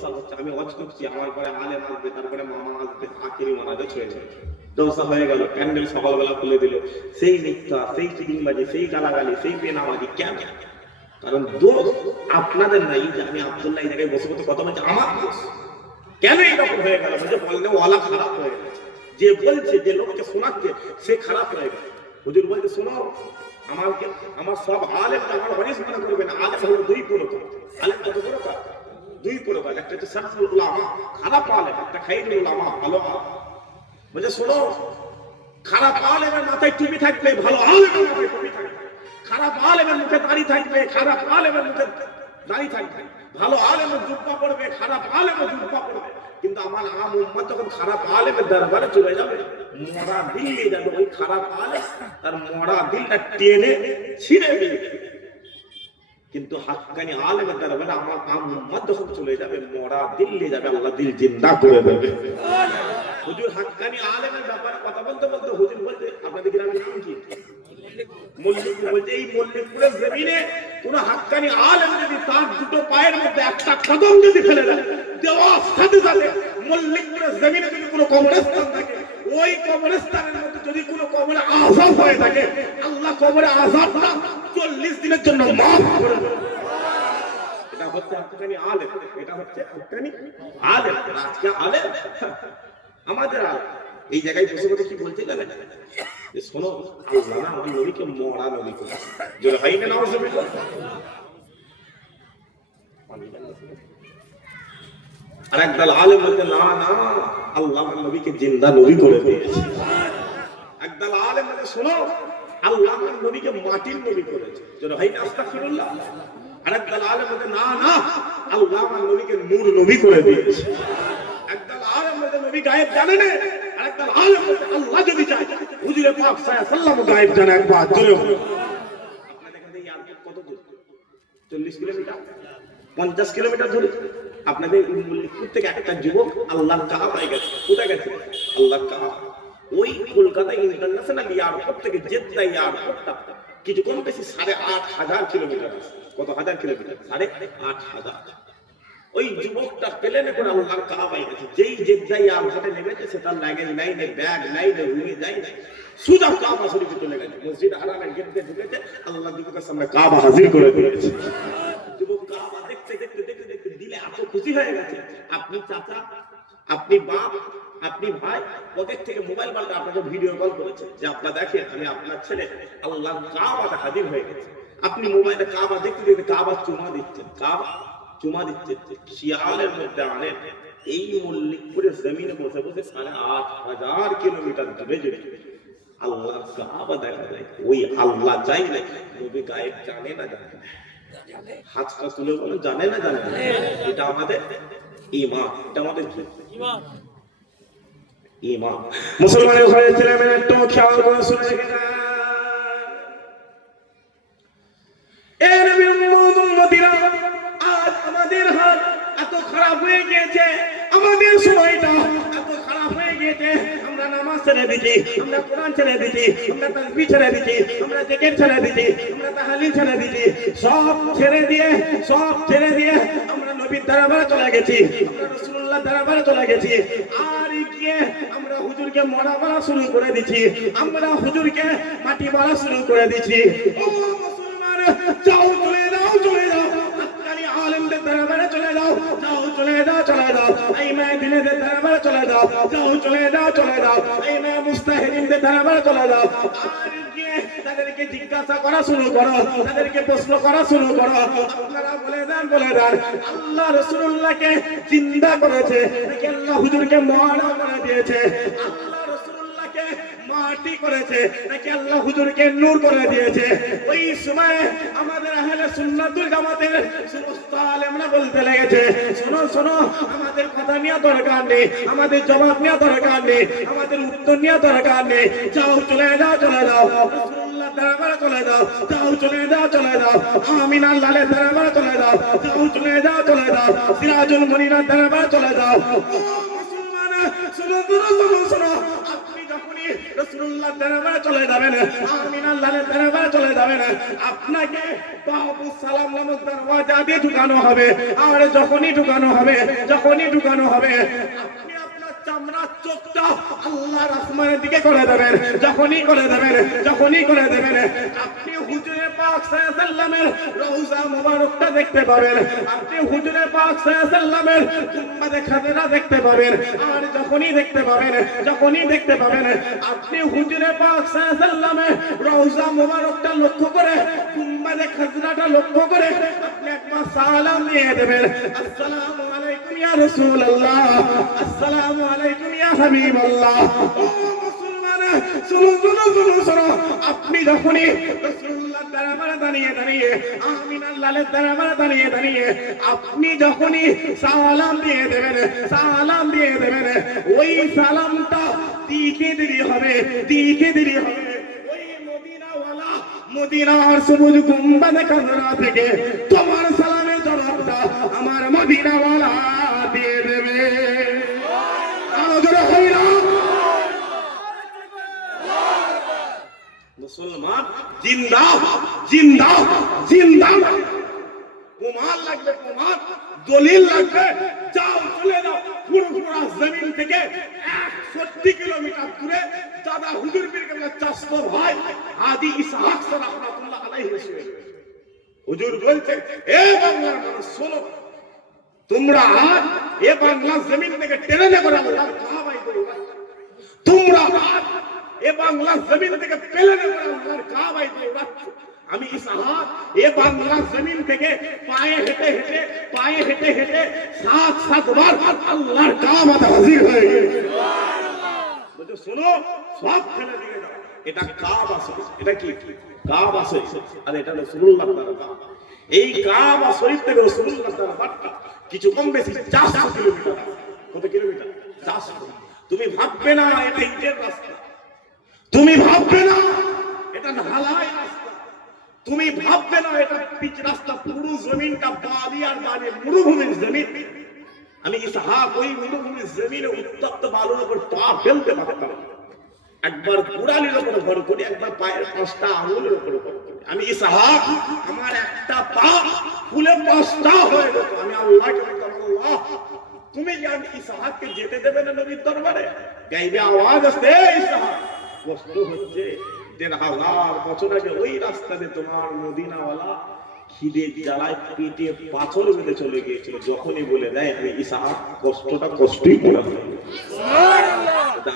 জলসা হচ্ছে, আমি ওয়াজ করছি, আমার পরে আলেম আসবে, তারপরে মামা আসবে, আখেরি মোনাজাত হয়ে যাবে, জলসা হয়ে গেল, প্যান্ডেল সকালবেলা খুলে দিল, সেই মিথ্যা, সেই চিটিংবাজি, সেই গালাগালি, সেই বেনামাজি। কেন? কারণ দোষ আপনাদের নাই যে আমি আব্দুল্লাহ এই জায়গায় বসে বসে কথা বলছি, আমার দোষ। কেন এইরকম হয়ে গেল? যে বললে ওয়ালা খারাপ হয়ে গেছে, যে বলছে, যে লোককে শোনাচ্ছে সে খারাপ হয়ে গেছে। হুজুর বলছে শোনো, আমার সব আলেম আমার ওয়ারিস মনে করবে না। আলেম হলো দুই প্রকার। আলেম কত প্রকার? দুই প্রকার। একটা হচ্ছে শারফুল উলামা, খারাপ আলেম, একটা খাইরুল উলামা, ভালো আলেম। বলছে শোনো, খারাপ আলেমের মাথায় টুপি থাকবে, ভালো আলেমের মাথায় টুপি থাকবে। খারাপ আলেমের মুখে দাড়ি থাকবে, খারাপ আলেমের মুখে দাড়ি থাকবে। ভালো আলেমের জুব্বা পড়বে, খারাপ আলেমের জুব্বা পড়বে। কিন্তু আমার আম উম্মত যখন খারাপ আলেমের দরবারে চলে যাবে, মরা দিল নিয়ে যাবে ওই খারাপ আলেম, তার মরা দিলটা টেনে ছিঁড়ে দিবে। কিন্তু হাক্কানি আলেমের দরবারে আমার আম উম্মত যখন চলে যাবে, মরা দিল নিয়ে যাবে, আল্লাহ দিল জিন্দা করে দেবে। হুজুর হাক্কানি আলেমের ব্যাপারে কথা বলতে বলতে হুজুর বলতে, আপনাদের গ্রামের নাম কি? মল্লিকপুর। বলছে এই মল্লিকপুরের জমিনে কোন হাক্কানি আলেম যদি তার দুটো পায়ের মধ্যে একটা কদম যদি ফেলে দেয়, দেওয়ার সাথে সাথে মল্লিকপুরের জমিনে যদি কোনো কবরস্থান থাকে, ওই কবরস্থানের মধ্যে যদি কোনো কবরে আযাব হয়ে থাকে, আল্লাহ কবরে আযাবটা 40 দিনের জন্য মাফ করে দেবে। এটা হচ্ছে হাক্কানি আলেম, এটা হচ্ছে হাক্কানি আলেম। আজকে আলেম আমাদের আলেম এই জায়গায় বসে বসে কি বলতে জানেন? যে শোনো, আল্লাহ না আমার নবীকে মরা নবী করে, যদি হয় না নাউজুবিল্লাহ। আর একদল আলেম বলতে না না, আল্লাহ আমার নবীকে জিন্দা নবী করে দিয়েছে। একদল আলেম বলতে শোনো, আল্লাহ আমার নবীকে মাটির নবী করেছে, যদি হয় না আস্তাগফিরুল্লাহ। আর একদল আলেম বলতে না না, আল্লাহ আমার নবীকে নূর নবী করে দিয়েছে। একদল আলেম বলতে নবী গায়েব জানে না, আর একদল আলেম বলতে আল্লাহ যদি চায় হুজুর পাক সাল্লাল্লাহু গায়েব জানে। একবার জোরে বলুন। আপনাদের এখান থেকে এয়ারপোর্ট কত দূর? 40 কিলোমিটার, 50 কিলোমিটার ধরে। আপনাদের মল্লিকপুর থেকে একটা যুবক আল্লাহর কাবায় গেছে। কোথায় গেছে? আল্লাহর কাবা। ওই কলকাতা ইন্টারন্যাশনাল এয়ারপোর্ট থেকে জেদ্দা এয়ারপোর্টটা কিছু কম বেশি 8,500 কিলোমিটার। কত হাজার কিলোমিটার? 8,500। ওই যুবকটা প্লেনে করে আল্লাহর কাবায় গেছে। যেই জেদ্দা এয়ারপোর্টে নেমেছে, সে তার লাগেজ নাই, ব্যাগ নাই, রুমে যাই নাই, সোজা কাবা শরীফে চলে গেছে। মসজিদ হারামের গেট দিয়ে ঢুকেছে, আল্লাহ যুবকের সামনে কাবা হাজির করে দিয়েছে। যুবক কাবা দেখতে দেখতে দেখতে দেখতে দিলে এত খুশি হয়ে গেছে। আপনি চাচা, আপনি বাপ, আপনি ভাই, পকেট থেকে মোবাইল বালটা আপনাকে ভিডিও কল করেছে যে আপনারা দেখেন আমি আপনার ছেলে আল্লাহর কাবাতে হাজির হয়ে গেছে। আপনি মোবাইলে কাবা দেখতে দেখতে কাবা চুমা দিচ্ছেন, কাবা চুমা দিচ্ছেন। শিয়ালের মধ্যে আনেন এই মল্লিকপুরের জমিনে বসে বসে 8,500 কিলোমিটার দূরে যদি আল্লাহর কাবা দেখা যায়, ওই আল্লাহ চাইলে নবী গায়েব জানে না জানে না? হাতটা তুলে বলো, জানে না জানে না? এটা আমাদের ঈমান, এটা আমাদের ঈমান। ঈমান মুসলমানের ঘরে ছেলেমেয়েরা একটু খেয়াল করে শুনে রেখে না। এ নবীর উম্মতিরা, আজ আমাদের হাল এত খারাপ হয়ে গিয়েছে, আমাদের সময়টা এত খারাপ হয়ে গিয়েছে। আমরা নামাজ ছেড়ে দিচ্ছি, আমরা কোরআন ছেড়ে দিচ্ছি, আমরা তাসবিহ ছেড়ে দিচ্ছি, আমরা জিকির ছেড়ে দিচ্ছি, আমরা তাহলিল ছেড়ে দিচ্ছি। সব ছেড়ে দিয়ে আমরা নবীর দরবারে চলে গেছি, আমরা রাসূলুল্লাহর দরবারে চলে গেছি। আর গিয়ে আমরা হুজুরকে মরা বলা শুরু করে দিচ্ছি, আমরা হুজুরকে মাটি বলা শুরু করে দিচ্ছি। ও মুসলমান, যাও চলে যাও, চলে যাও হাক্কানি আলেমদের দরবারে চলে যাও, যাও চলে যাও, চলে যাও এই মাহফিলের দরবারে চলে যাও, যাও চলে যাও, চলে যাও এই মুস্তাহিদিনদের দরবারে চলে যাও। আর গিয়ে তাদেরকে জিজ্ঞাসা করা শুরু করো, তাদেরকে প্রশ্ন করা শুরু করো। আপনারা বলে দেন আল্লাহ রাসূলুল্লাহকে জিন্দা করেছে নাকি আল্লাহ হুজুরকে মরা করে দিয়েছে? আল্লাহ রাসূলুল্লাহকে মাটি করেছে নাকি আল্লাহ হুজুরকে নূর করে দিয়েছে? ওই সময় আমাদের আহলে সুন্নাতুল জামাতের সমস্ত আলেমরা বলতে লেগেছে, শোনো শোনো, আমাদের কথা নিয়ে দরকার নেই, আমাদের জবাব নিয়ে দরকার নেই, আমাদের উত্তর নিয়ে দরকার নেই। যাও চলে যাও, চলে যাও রাসূলুল্লাহ দরবারে চলে যাও, যাও চলে যাও, চলে যাও আমিন আল্লাহর দরবারে চলে যাও, যাও চলে যাও, চলে যাও সিরাজুল মুনিরের দরবারে চলে যাও। ও মুসলমান, শোনো শোনো শোনো, আপনি যখনই রাসূলুল্লাহ দরবারে চলে যাবেন, আমিন আল্লাহর দরবারে চলে যাবেন, আপনাকে বাবু সালাম নামক দরওয়াজা দিয়ে ঢুকানো হবে। আর যখনই ঢুকানো হবে আপনি আপনার চামড়ার চোখটা আল্লাহর আসমানের দিকে করে দেবেন। যখনই করে দেবেন আপনি হুজুরে পাক সাল্লাল্লাহু আলাইহি ওয়াসাল্লামের রওজা মোবারকটা দেখতে পাবেন। আপনি হুজুরে পাক সাল্লাল্লাহু আলাইহি ওয়াসাল্লামের গুম্বাদে খাজরা দেখতে পাবেন। আর যখনই দেখতে পাবেন আপনি হুজুরে পাক সাল্লাল্লাহু আলাইহি ওয়াসাল্লামের রওজা মোবারকটা লক্ষ্য করে, গুম্বাদে খাজরাটা লক্ষ্য করে আপনি একবার সালাম দিয়ে দেবেন, আসসালামু আলাইকুম ইয়া রাসূলুল্লাহ, আসসালামু আলাইকুম ইয়া হাবিবাল্লাহ। ও মুসলমান, শুনো, আপনি যখনই রাসূলুল্লাহ দরবারে দাঁড়িয়ে আমিন আল্লাহর দরবারে দাঁড়িয়ে আপনি যখনই সালাম দিয়ে দেবেন, ওই সালামটা দিতে দেরি হবে। ওই মদিনাওয়ালা, মদিনার সবুজ গুম্বাদে খাজরা থেকে তোমার সালামের জবাবটা আমার মদিনাওয়ালা দিয়ে দেবে। মুসলমান জিন্দা, প্রমাণ লাগবে, দলিল লাগবে। যাও, চলে যাও পুরোপুরা জমিন থেকে 61 কিলোমিটার দূরে দাদা হুজুর পীর কেবলা চাচতো ভাই হাজী ইসহাক রাহমাতুল্লাহ আলাইহি হুজুর বলছে, এ বাংলার মানুষ শোনো, তোমরা আজ এ বাংলা জমিন থেকে টেনে করে আল্লাহর কাবায় দৌড়াচ্ছ। তোমরা আজ এ বাংলা জমিন থেকে পেলে করে আল্লাহর কাবায় দৌড়াচ্ছ। আমি ইসহাক এ বাংলা জমিন থেকে পায়ে হেঁটে 7 বার আল্লাহর কাবাতে হাজির হয়ে গেছে। বলছো শোনো, সব ফেলে দিয়ে দাও, এটা কাবা শরীফ। এটা কি কাবা শরীফ? আর এটা রাসূলুল্লাহ দরবার। এই কাবা শরীফ থেকে রাসূলুল্লাহ দরবারটা কিছু কম বেশি 400 কিলোমিটার। কত কিলোমিটার? 400। তুমি ভাববে না এটা ইটের রাস্তা, তুমি ভাববে না এটা ঢালাই রাস্তা, তুমি ভাববে না এটা পিচ রাস্তা। পুরো জমিনটা বালি আর বালি, মরুভূমির জমিন। আমি ইসহাক ওই মরুভূমির জমিনে উত্তপ্ত বালুর উপর পা ফেলতে পারতাম। একবার কুড়ালির উপর ভর করি, একবার পায়ের 5টা আঙুলের উপর ভর করি। আমি ইসহাক আমার একটা পা ফুলে 5টা হয়ে যেত। আমি আল্লাহকে বলতাম, আল্লাহ তুমি কি আমি ইসহাককে যেতে দেবে না নবীর দরবারে? গাইবে আওয়াজ আসছে, ইসহাক কষ্ট হচ্ছে। 1000 বছর আগে ওই রাস্তাতে তোমার মদিনাওয়ালা খিদে জ্বালায় পেটে পাথর বেঁধে চলে গিয়েছিল। যখনই বলে দেয় আমি ইসহাক, কষ্টই করে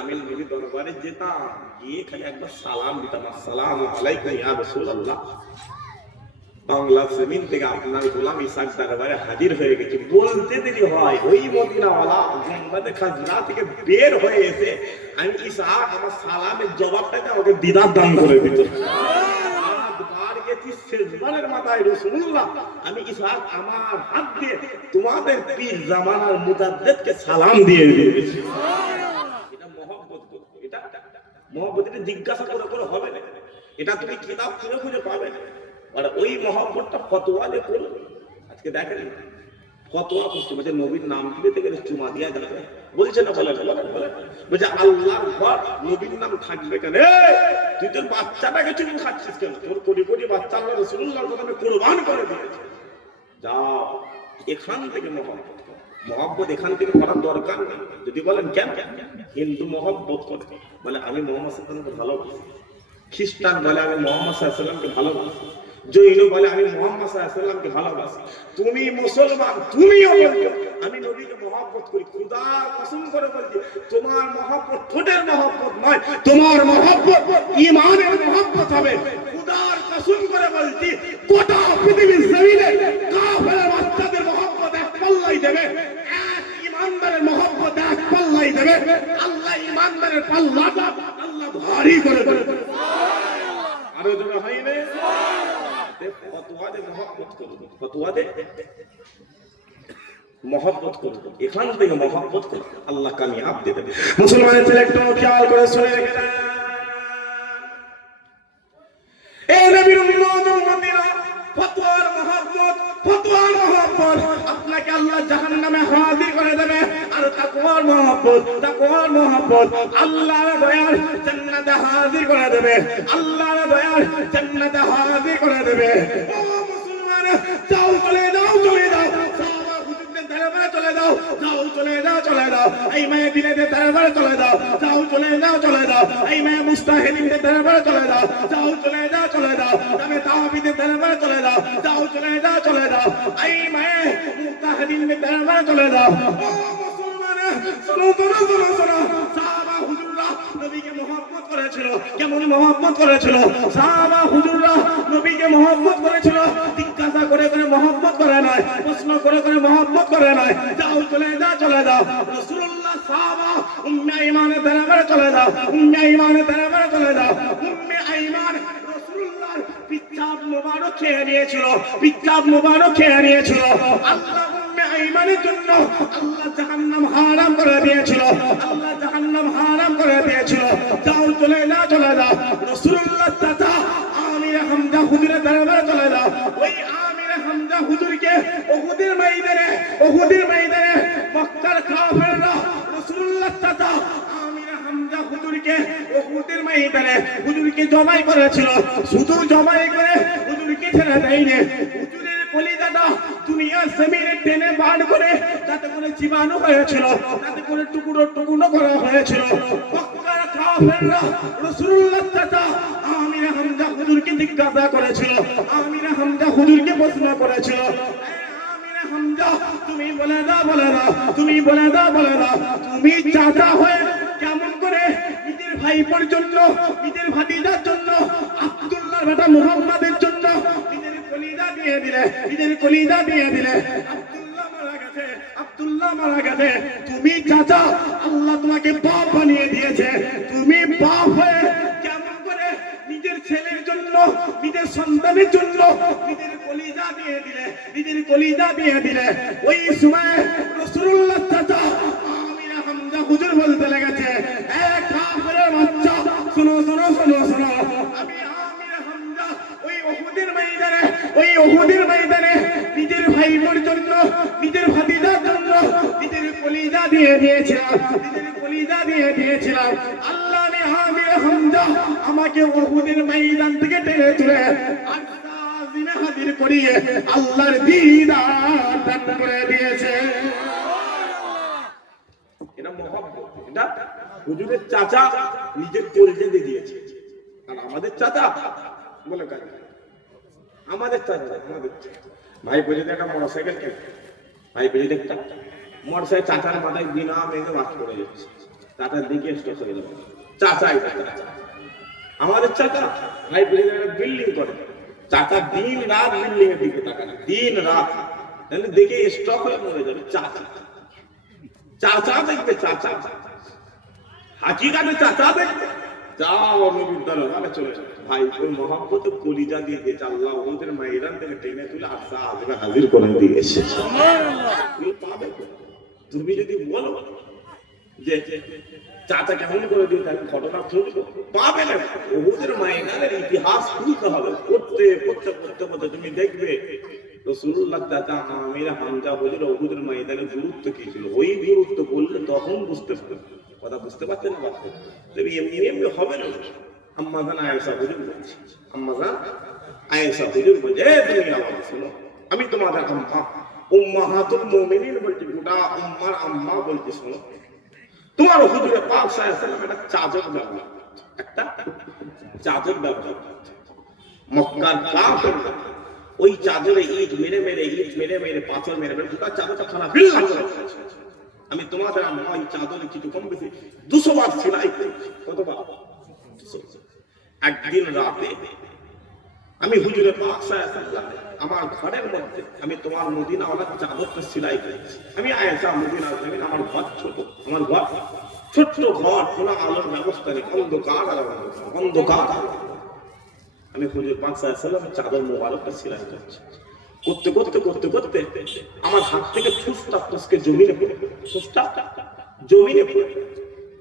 আমি নবীর দরবারে যেতাম, গিয়ে খালি একবার সালাম দিতাম, আসসালামু আলাইকুম ইয়া রাসূলুল্লাহ। বাংলা জমিন থেকে আপনার গোলাম ইসহাক দরবারে হাজির হয়ে গেছে। বলতে দেরি হয়, ওই মদিনাওয়ালা গুম্বাদে খাজরা থেকে বের হয়ে এসে আমি ইসহাক আমার সালামের জবাবটাকে আমাকে দিদার দান করে দিত। শেষবারের মাথায় রাসূলুল্লাহ আমি ইসহাক আমার হাত দিয়ে তোমাদের পীর জামানার মুজাদ্দিদকে সালাম দিয়ে দিয়েছি। এটা মহব্বত, এটা মহব্বত। এটা জিজ্ঞাসা করে হবে না, এটা তুমি কিতাব খুঁজে পাবে না। আর ওই মহব্বতটা ফতোয়া দিয়ে করো। আজকে দেখেন ফতোয়া করতে বলছে নবীর নাম দিতে গেলে চুমা দিয়া যাবে, বলছে না? বলে বলছে আল্লাহর ঘর, নবীর নাম থাকবে কেন? তুই তোর বাচ্চাটাকে চুমু খাচ্ছিস কেন? তোর কোটি কোটি বাচ্চা আল্লাহ রাসূলুল্লাহর নামে কুরবান করে দিয়েছে। যাও এখান থেকে মহব্বত এখান থেকে করার দরকার নেই। যদি বলেন কেন? হিন্দু মহব্বত করে বলে আমি মুহাম্মদ সাল্লাল্লাহু আলাইহি ওয়াসাল্লামকে ভালোবাসি, খ্রিস্টান বলে আমি মুহাম্মদ সাল্লাল্লাহু আলাইহি ওয়াসাল্লামকে ভালোবাসি, জৈন বলে আমি মুহাম্মদ সাল্লাল্লাহু আলাইহি ওয়াসাল্লামকে ভালোবাসি। তুমি মুসলমান, তুমিও বলছো আমি নবীকে মহব্বত করি। খোদার কসম করে বলছি, তোমার মহব্বত ঠোঁটের মহব্বত নয়, তোমার মহব্বত ঈমানের মহব্বত হবে। খোদার কসম করে বলছি, গোটা পৃথিবীর জমিনে কাফের বাচ্চাদের মহব্বত এক পাল্লাই দেবে, এক ঈমানদারের মহব্বত এক পাল্লাই দেবে। আল্লাহ ঈমানদারের পাল্লাটা আল্লাহ ভারী করে দেবে। আরো জোরে হয়নি? ফতোয়া দে মহব্বত করুন, ফতোয়া দে মহব্বত করুন, এখান থেকে মহব্বত করুন, আল্লাহ কামিয়াব দেবে। মুসলমানের ছেলে একটু খেয়াল করে শুনে রেখে দেন, এই নবীর উম্মতের মদিনা ফতোয়ার মহব্বত আপনাকে আল্লাহ জাহান্নামে হাজির করে দেবে। আর তাকওয়ার মহব্বত আল্লাহর দয়ার জান্নাতে হাজির করে দেবে, আল্লাহর দয়ার জান্নাতে হাজির করে দেবে। ও মুসলমান, যাও চলে যাও, চলে যাও, সাহাবা হুজুরদের দরবারে চলে যাও, যাও চলে যাও, চলে যাও, এই মায়ে দিলেদের দরবারে চলে যাও, যাও চলে যাও, চলে যাও, এই মায়ে মুস্তাহিদিনদের দরবারে চলে যাও, যাও চলে যাও, চলে যাও, তবে তাওহীদের দরবারে চলে যাও, যাও চলে যাও, চলে যাও, এই মায়ে মুস্তাহিদিনদের দরবারে চলে যাও। ও মুসলমান, শোনো শোনো শোনো শোনো, সাহাবা হুজুররা নবীকে মহব্বত করেছিল। কেমন মহব্বত করেছিল? সাহাবা হুজুররা নবীকে মহব্বত করেছিল। জিজ্ঞাসা করে করে মহব্বত করে নাই, প্রশ্ন করে করে মহব্বত করে নাই। যাও চলে যাও, চলে যাও, রাসূলুল্লাহ সাহাবা উম্মে আইমানের দরবারে চলে যাও, উম্মে আইমানের দরবারে চলে যাও। উম্মে আইমান রাসূলুল্লাহর পিচ্চাব মোবারক খেয়ে নিয়েছিল, পিচ্চাব মোবারক খেয়ে নিয়েছিল। আল্লাহ উম্মে আইমানের জন্য আল্লাহ জাহান্নাম হারাম করে দিয়েছিল, আল্লাহ জাহান্নাম হারাম করে দিয়েছিল। যাও চলে যাও, চলে যাও, রাসূলুল্লাহ চাচা আমির হামজা হুজুরের দরবারে চলে যাও। ওই আমির হামজা হুজুরকে উহুদের ময়দানে, উহুদের ময়দানে মক্কার কাফেররা রাসূলুল্লাহ চাচা আমির হামজা হুজুরকে উহুদের ময়দানে হুজুরকে জবাই করেছিল। শুধু জবাই করে হুজুরকে ছেড়ে দেয়নি, হুজুরের কলিজাটা দুনিয়ার জমিনে টেনে বার করে যাতে করে জীবাণু হয়েছিল, যাতে করে টুকরো টুকরো করা হয়েছিল। মক্কার কাফেররা রাসূলুল্লাহ চাচা আমির হামজা হুজুরকে জিজ্ঞাসা করেছিল, আমির হামজা হুজুরকে প্রশ্ন করেছিল, আমির হামজা তুমি বলে দাও, বলে দাও, তুমি বলে দাও, বলে দাও, তুমি চাচা হয়ে কেমন করে নিজের ভাইপোর জন্য, নিজের ভাতিজার জন্য, আব্দুল্লাহর বেটা মুহাম্মাদের জন্য নিজের কলিজা দিয়ে দিলে, নিজের কলিজা দিয়ে দিলে। আব্দুল্লাহ মারা গেছে, আব্দুল্লাহ মারা গেছে, তুমি চাচা, আল্লাহ তোমাকে বাপ বানিয়ে দিয়েছে, তুমি বাপ হয়ে কেমন করে নিজের ছেলের জন্য, নিজের সন্তানের জন্য নিজের কলিজা দিয়ে দিলে, নিজের কলিজা দিয়ে দিলে। ওই সময় রাসূলুল্লাহ চাচা আমির হামজা হুজুর বলতে লেগেছে, এক কাফেরের বাচ্চা, শোনো শোনো শোনো শোনো, আমি আমির হামজা ওই উহুদের ময়দানে, ওই উহুদের ময়দানে নিজের ভাইবোর জন্য, নিজের ভাতিজার জন্য নিজের কলিজা দিয়ে দিয়েছিলাম, নিজের কলিজা দিয়ে দিয়েছিলাম। আল্লাহ আমি আমির হামজা আমাকে উহুদের ময়দান থেকে টেনে তুলে আরশে হাজির করিয়ে আল্লাহর দিদার দান করে দিয়েছে। এটা মহব্বত, এটা হুজুরের চাচা নিজের কলিজা দিয়ে দিয়েছে। আর আমাদের চাচা বলে কাজ, আমাদের চাচা, আমাদের ভাই বলে একটা মোটরসাইকেল কেন, ভাই বলে একটা মোটরসাইকেল চাচার মাথায় বিনা মেঘে বাস করে যাচ্ছে, চাচার দিকে স্টক হয়ে যাবে, চাচাই চাচা, আমাদের চাচা। ভাই বলে একটা বিল্ডিং করে, চাচা দিন রাত বিল্ডিং এর দিকে তাকান, দিন রাত, তাহলে দেখে স্টক হয়ে মরে যাবে। চাচা, চাচা দেখবে, চাচা হাকিকাতে চাচা দেখবে। যাও নবীর দরবারে চলে যাও, ভাই ওই মহব্বত কলিজা দিয়ে দিয়েছে আল্লাহ, ওদের ময়দান থেকে টেনে তুলে আরশে আজিমে হাজির করে দিয়েছে। পাবে তুমি যদি বলো যে চাচা কেমন করে দিয়ে তাকে ঘটনা শুনবো, পাবে না। ওদের ময়দানের ইতিহাস খুলতে হবে, পড়তে পড়তে পড়তে পড়তে তুমি দেখবে রাসূলুল্লাহ চাচা আমির হামজা হুজুর ওহুদের ময়দানের গুরুত্ব কি ছিল। ওই গুরুত্ব বললে তখন বুঝতে পারবে, কথা বুঝতে পারছেন না বাচ্চা, তবে এমনি এমনি হবে না। আম্মা জান আয়েশা হুজুর বলছে, আম্মা জান আয়েশা হুজুর বলছে, তুমি আমার শোনো, আমি তোমাদের আম্মা উম্মাহাতুল মুমিনিন বলছি, গোটা উম্মার আম্মা বলছি, শোনো তোমার হুজুরে পাক সাল্লাল্লাহু আলাইহি ওয়াসাল্লাম একটা চাদর ব্যবহার, একটা চাদর ব্যবহার মক্কার কাফের ওই চাদরে ইট মেরে মেরে, ইট মেরে মেরে, পাথর মেরে মেরে গোটা চাদরটা খানা বিল্লা করে। আমি তোমাদের আম্মা ওই চাদরে কিছু কম বেশি 200 বার সেলাই করেছি। কতবার? একদিন রাতে আমি হুজুরে পাক সাল্লাল্লাহু আলাইহি ওয়াসাল্লাম আমার ঘরের মধ্যে আমি তোমার মদিনাওয়ালা চাদরটা সেলাই করেছি। আমি আয়েশা মদিনা, আমার ঘর ছোট, আমার ঘর ছোট্ট ঘর, কোনো আলোর ব্যবস্থা নেই, অন্ধকার অন্ধকার। আমি হুজুর পাক সাল্লাল্লাহু আলাইহি ওয়াসাল্লামের চাদর মোবারকটা সেলাই করছি, করতে করতে করতে করতে আমার হাত থেকে ফুসটা ফুসকে জমিনে পড়ে, ফুসটা জমিনে পড়ে,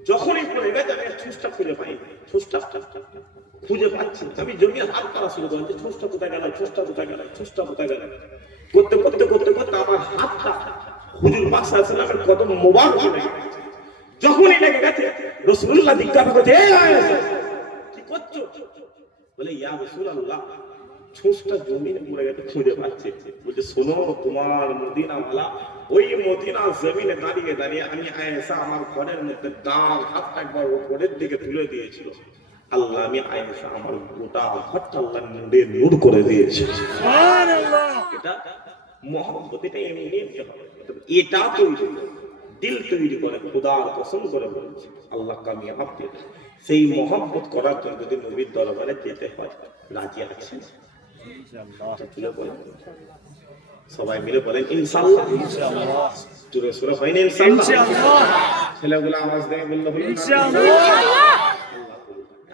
যখনই পড়ে গেছে আমি ফুসটা খুঁজে পাই, ফুসটা খুঁজে পাচ্ছি, আমি জমিয়ে হাত করা শুরু করছি, ফুসটা কোথায় গেল, ফুসটা কোথায় গেল, ফুসটা কোথায় গেল, করতে করতে করতে করতে আমার হাতটা হুজুর পাক সাল্লাল্লাহু আলাইহি ওয়াসাল্লামের কদম মোবারক যখনই লেগে গেছে রাসূলুল্লাহ জিজ্ঞাসা করছে, এই আয়েশা কি করছো? বলে, ইয়া রাসূলুল্লাহ, ছোঁচটা জমিনে পড়ে গেছে, খুঁজে পাচ্ছে। বলছে, শোনো, তোমার মদিনাওয়ালা ওই মদিনা জমিনে দাঁড়িয়ে দাঁড়িয়ে আমি আয়েশা আমার ঘরের মধ্যে ডাল হাত একবার উপরের দিকে তুলে দিয়েছিল, আল্লাহ আমি আয়েশা আমার গোটা ঘরটা আল্লাহ নূরে নূর করে দিয়েছে। সুবহানাল্লাহ। এটা মহব্বত, এটা এমনি এমনি হবে, এটা তৈরি দিল তৈরি করে, খোদার কসম করে বলছে আল্লাহ কামিয়াব দেবে। সেই মহব্বত করার জন্য যদি নবীর দরবারে যেতে হয়, রাজি আছেন? সবাই মিলে বলেন ইনশাআল্লাহ। জোরে সোরে হয় না ইনশাআল্লাহ? ছেলেগুলো আওয়াজ দিয়ে বললো ইনশাআল্লাহ।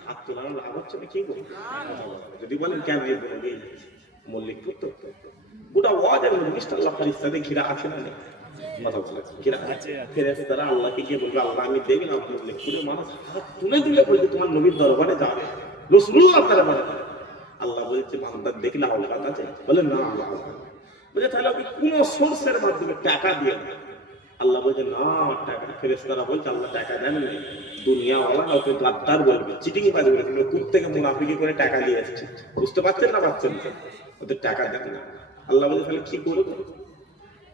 হাত তোলার লাভ হচ্ছে না কি বলি? যদি বলেন কেন এই বলে দিয়ে মল্লিকপুর তো গোটা ওয়াজের মধ্যে আল্লাহ ফেরেশতাতে ঘিরা আছে না নেই? মাথা বলে ঘিরা আছে। ফেরেশতারা আল্লাহকে গিয়ে বলবে, আল্লাহ আমি দেখি না মল্লিকপুরে মানুষ হাত তুলে তুলে বলছে তোমার নবীর দরবারে যাবে, রাসূলুল্লাহ দরবারে। আল্লাহ বলছে, বান্দার দেখলে আওলাদ আছে? বলে না। বলে তাহলে আপনি কোন সোর্সের মাধ্যমে টাকা দিয়ে? আল্লাহ বলছে না টাকা। ফেরেশতারা বলছে আল্লাহ টাকা দেন না, দুনিয়াওয়ালা ওকে গাদ্দার বলবে, চিটিং বাজ বলবে, দূর থেকে মুনাফিকি করে টাকা দিয়ে আসছে। বুঝতে পারছেন না পাচ্ছেন? ওদের টাকা দেন না। আল্লাহ বলছে তাহলে কি করবো?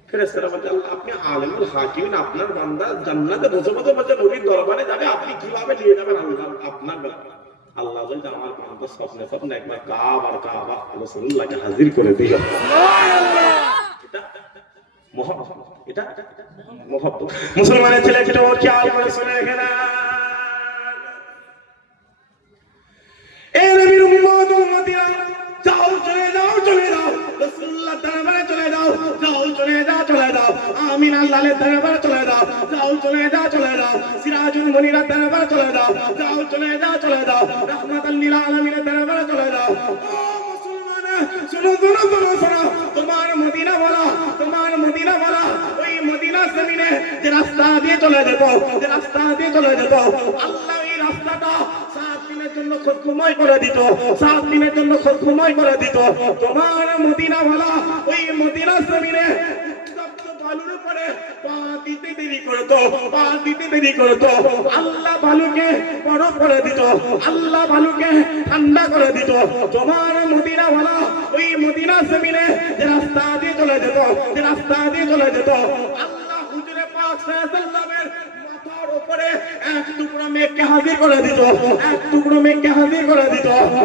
ফেরেশতারা বলছে, আল্লাহ আপনি আলিমুল হাকিম, আপনার বান্দা জান্নাতে বসে বসে বলছে নবীর দরবারে যাবে, আপনি কিভাবে নিয়ে যাবেন? আল্লাহ আপনার ব্যাপার। আল্লাহ বলছে আমার বান্দা স্বপ্নে স্বপ্নে একবার কাবা রাসূলুল্লাহকে হাজির করে দিল। এটা মহব্বত, এটা মহব্বত। মুসলমানের ছেলে একটু খেয়াল করে শুনে রেখে না, এই নবীর উম্মত উম্মতিরা, যাও চলে যাও চলে যাও রাসূলুল্লাহ দরবারে চলে যাও, যাও চলে যাও চলে যাও আমিনা লালের দরবারে চলে যাও, যাও চলে যাও চলে যাও সিরাজুল মুনিরের দরবারে চলে যাও, যাও চলে যাও চলে যাও রাহমাতাল লিল আলামিনের দরবারে চলে যাও। ও মুসলমান, শুনো শুনো শুনো শুনো, তোমার মদিনা ওয়ালা ওই মদিনা জমিনে যে রাস্তা দিয়ে চলে যেত, যে রাস্তা দিয়ে চলে যেত, আল্লাহ এই রাস্তাটা 7 দিনের জন্য খোদময় করে দিত, 7 দিনের জন্য খোদময় করে দিত। তোমার মদিনা ওয়ালা ওই মদিনা জমিনে বালুর উপরে পা দিতে দেরি করতো, পা দিতে দেরি করতো, আল্লাহ বালুকে বরফ করে দিত, আল্লাহ বালুকে ঠান্ডা করে দিত। তোমার মদিনা ওয়ালা ওই মদিনা জমিনে যে রাস্তা দিয়ে চলে যেত, যে রাস্তা দিয়ে চলে যেত, আল্লাহ হুজুরে পাক সাল্লাল্লাহু মাথার উপরে এক টুকরো মেঘকে হাজির করে দিত, এক টুকরো মেঘকে হাজির করে দিত। ও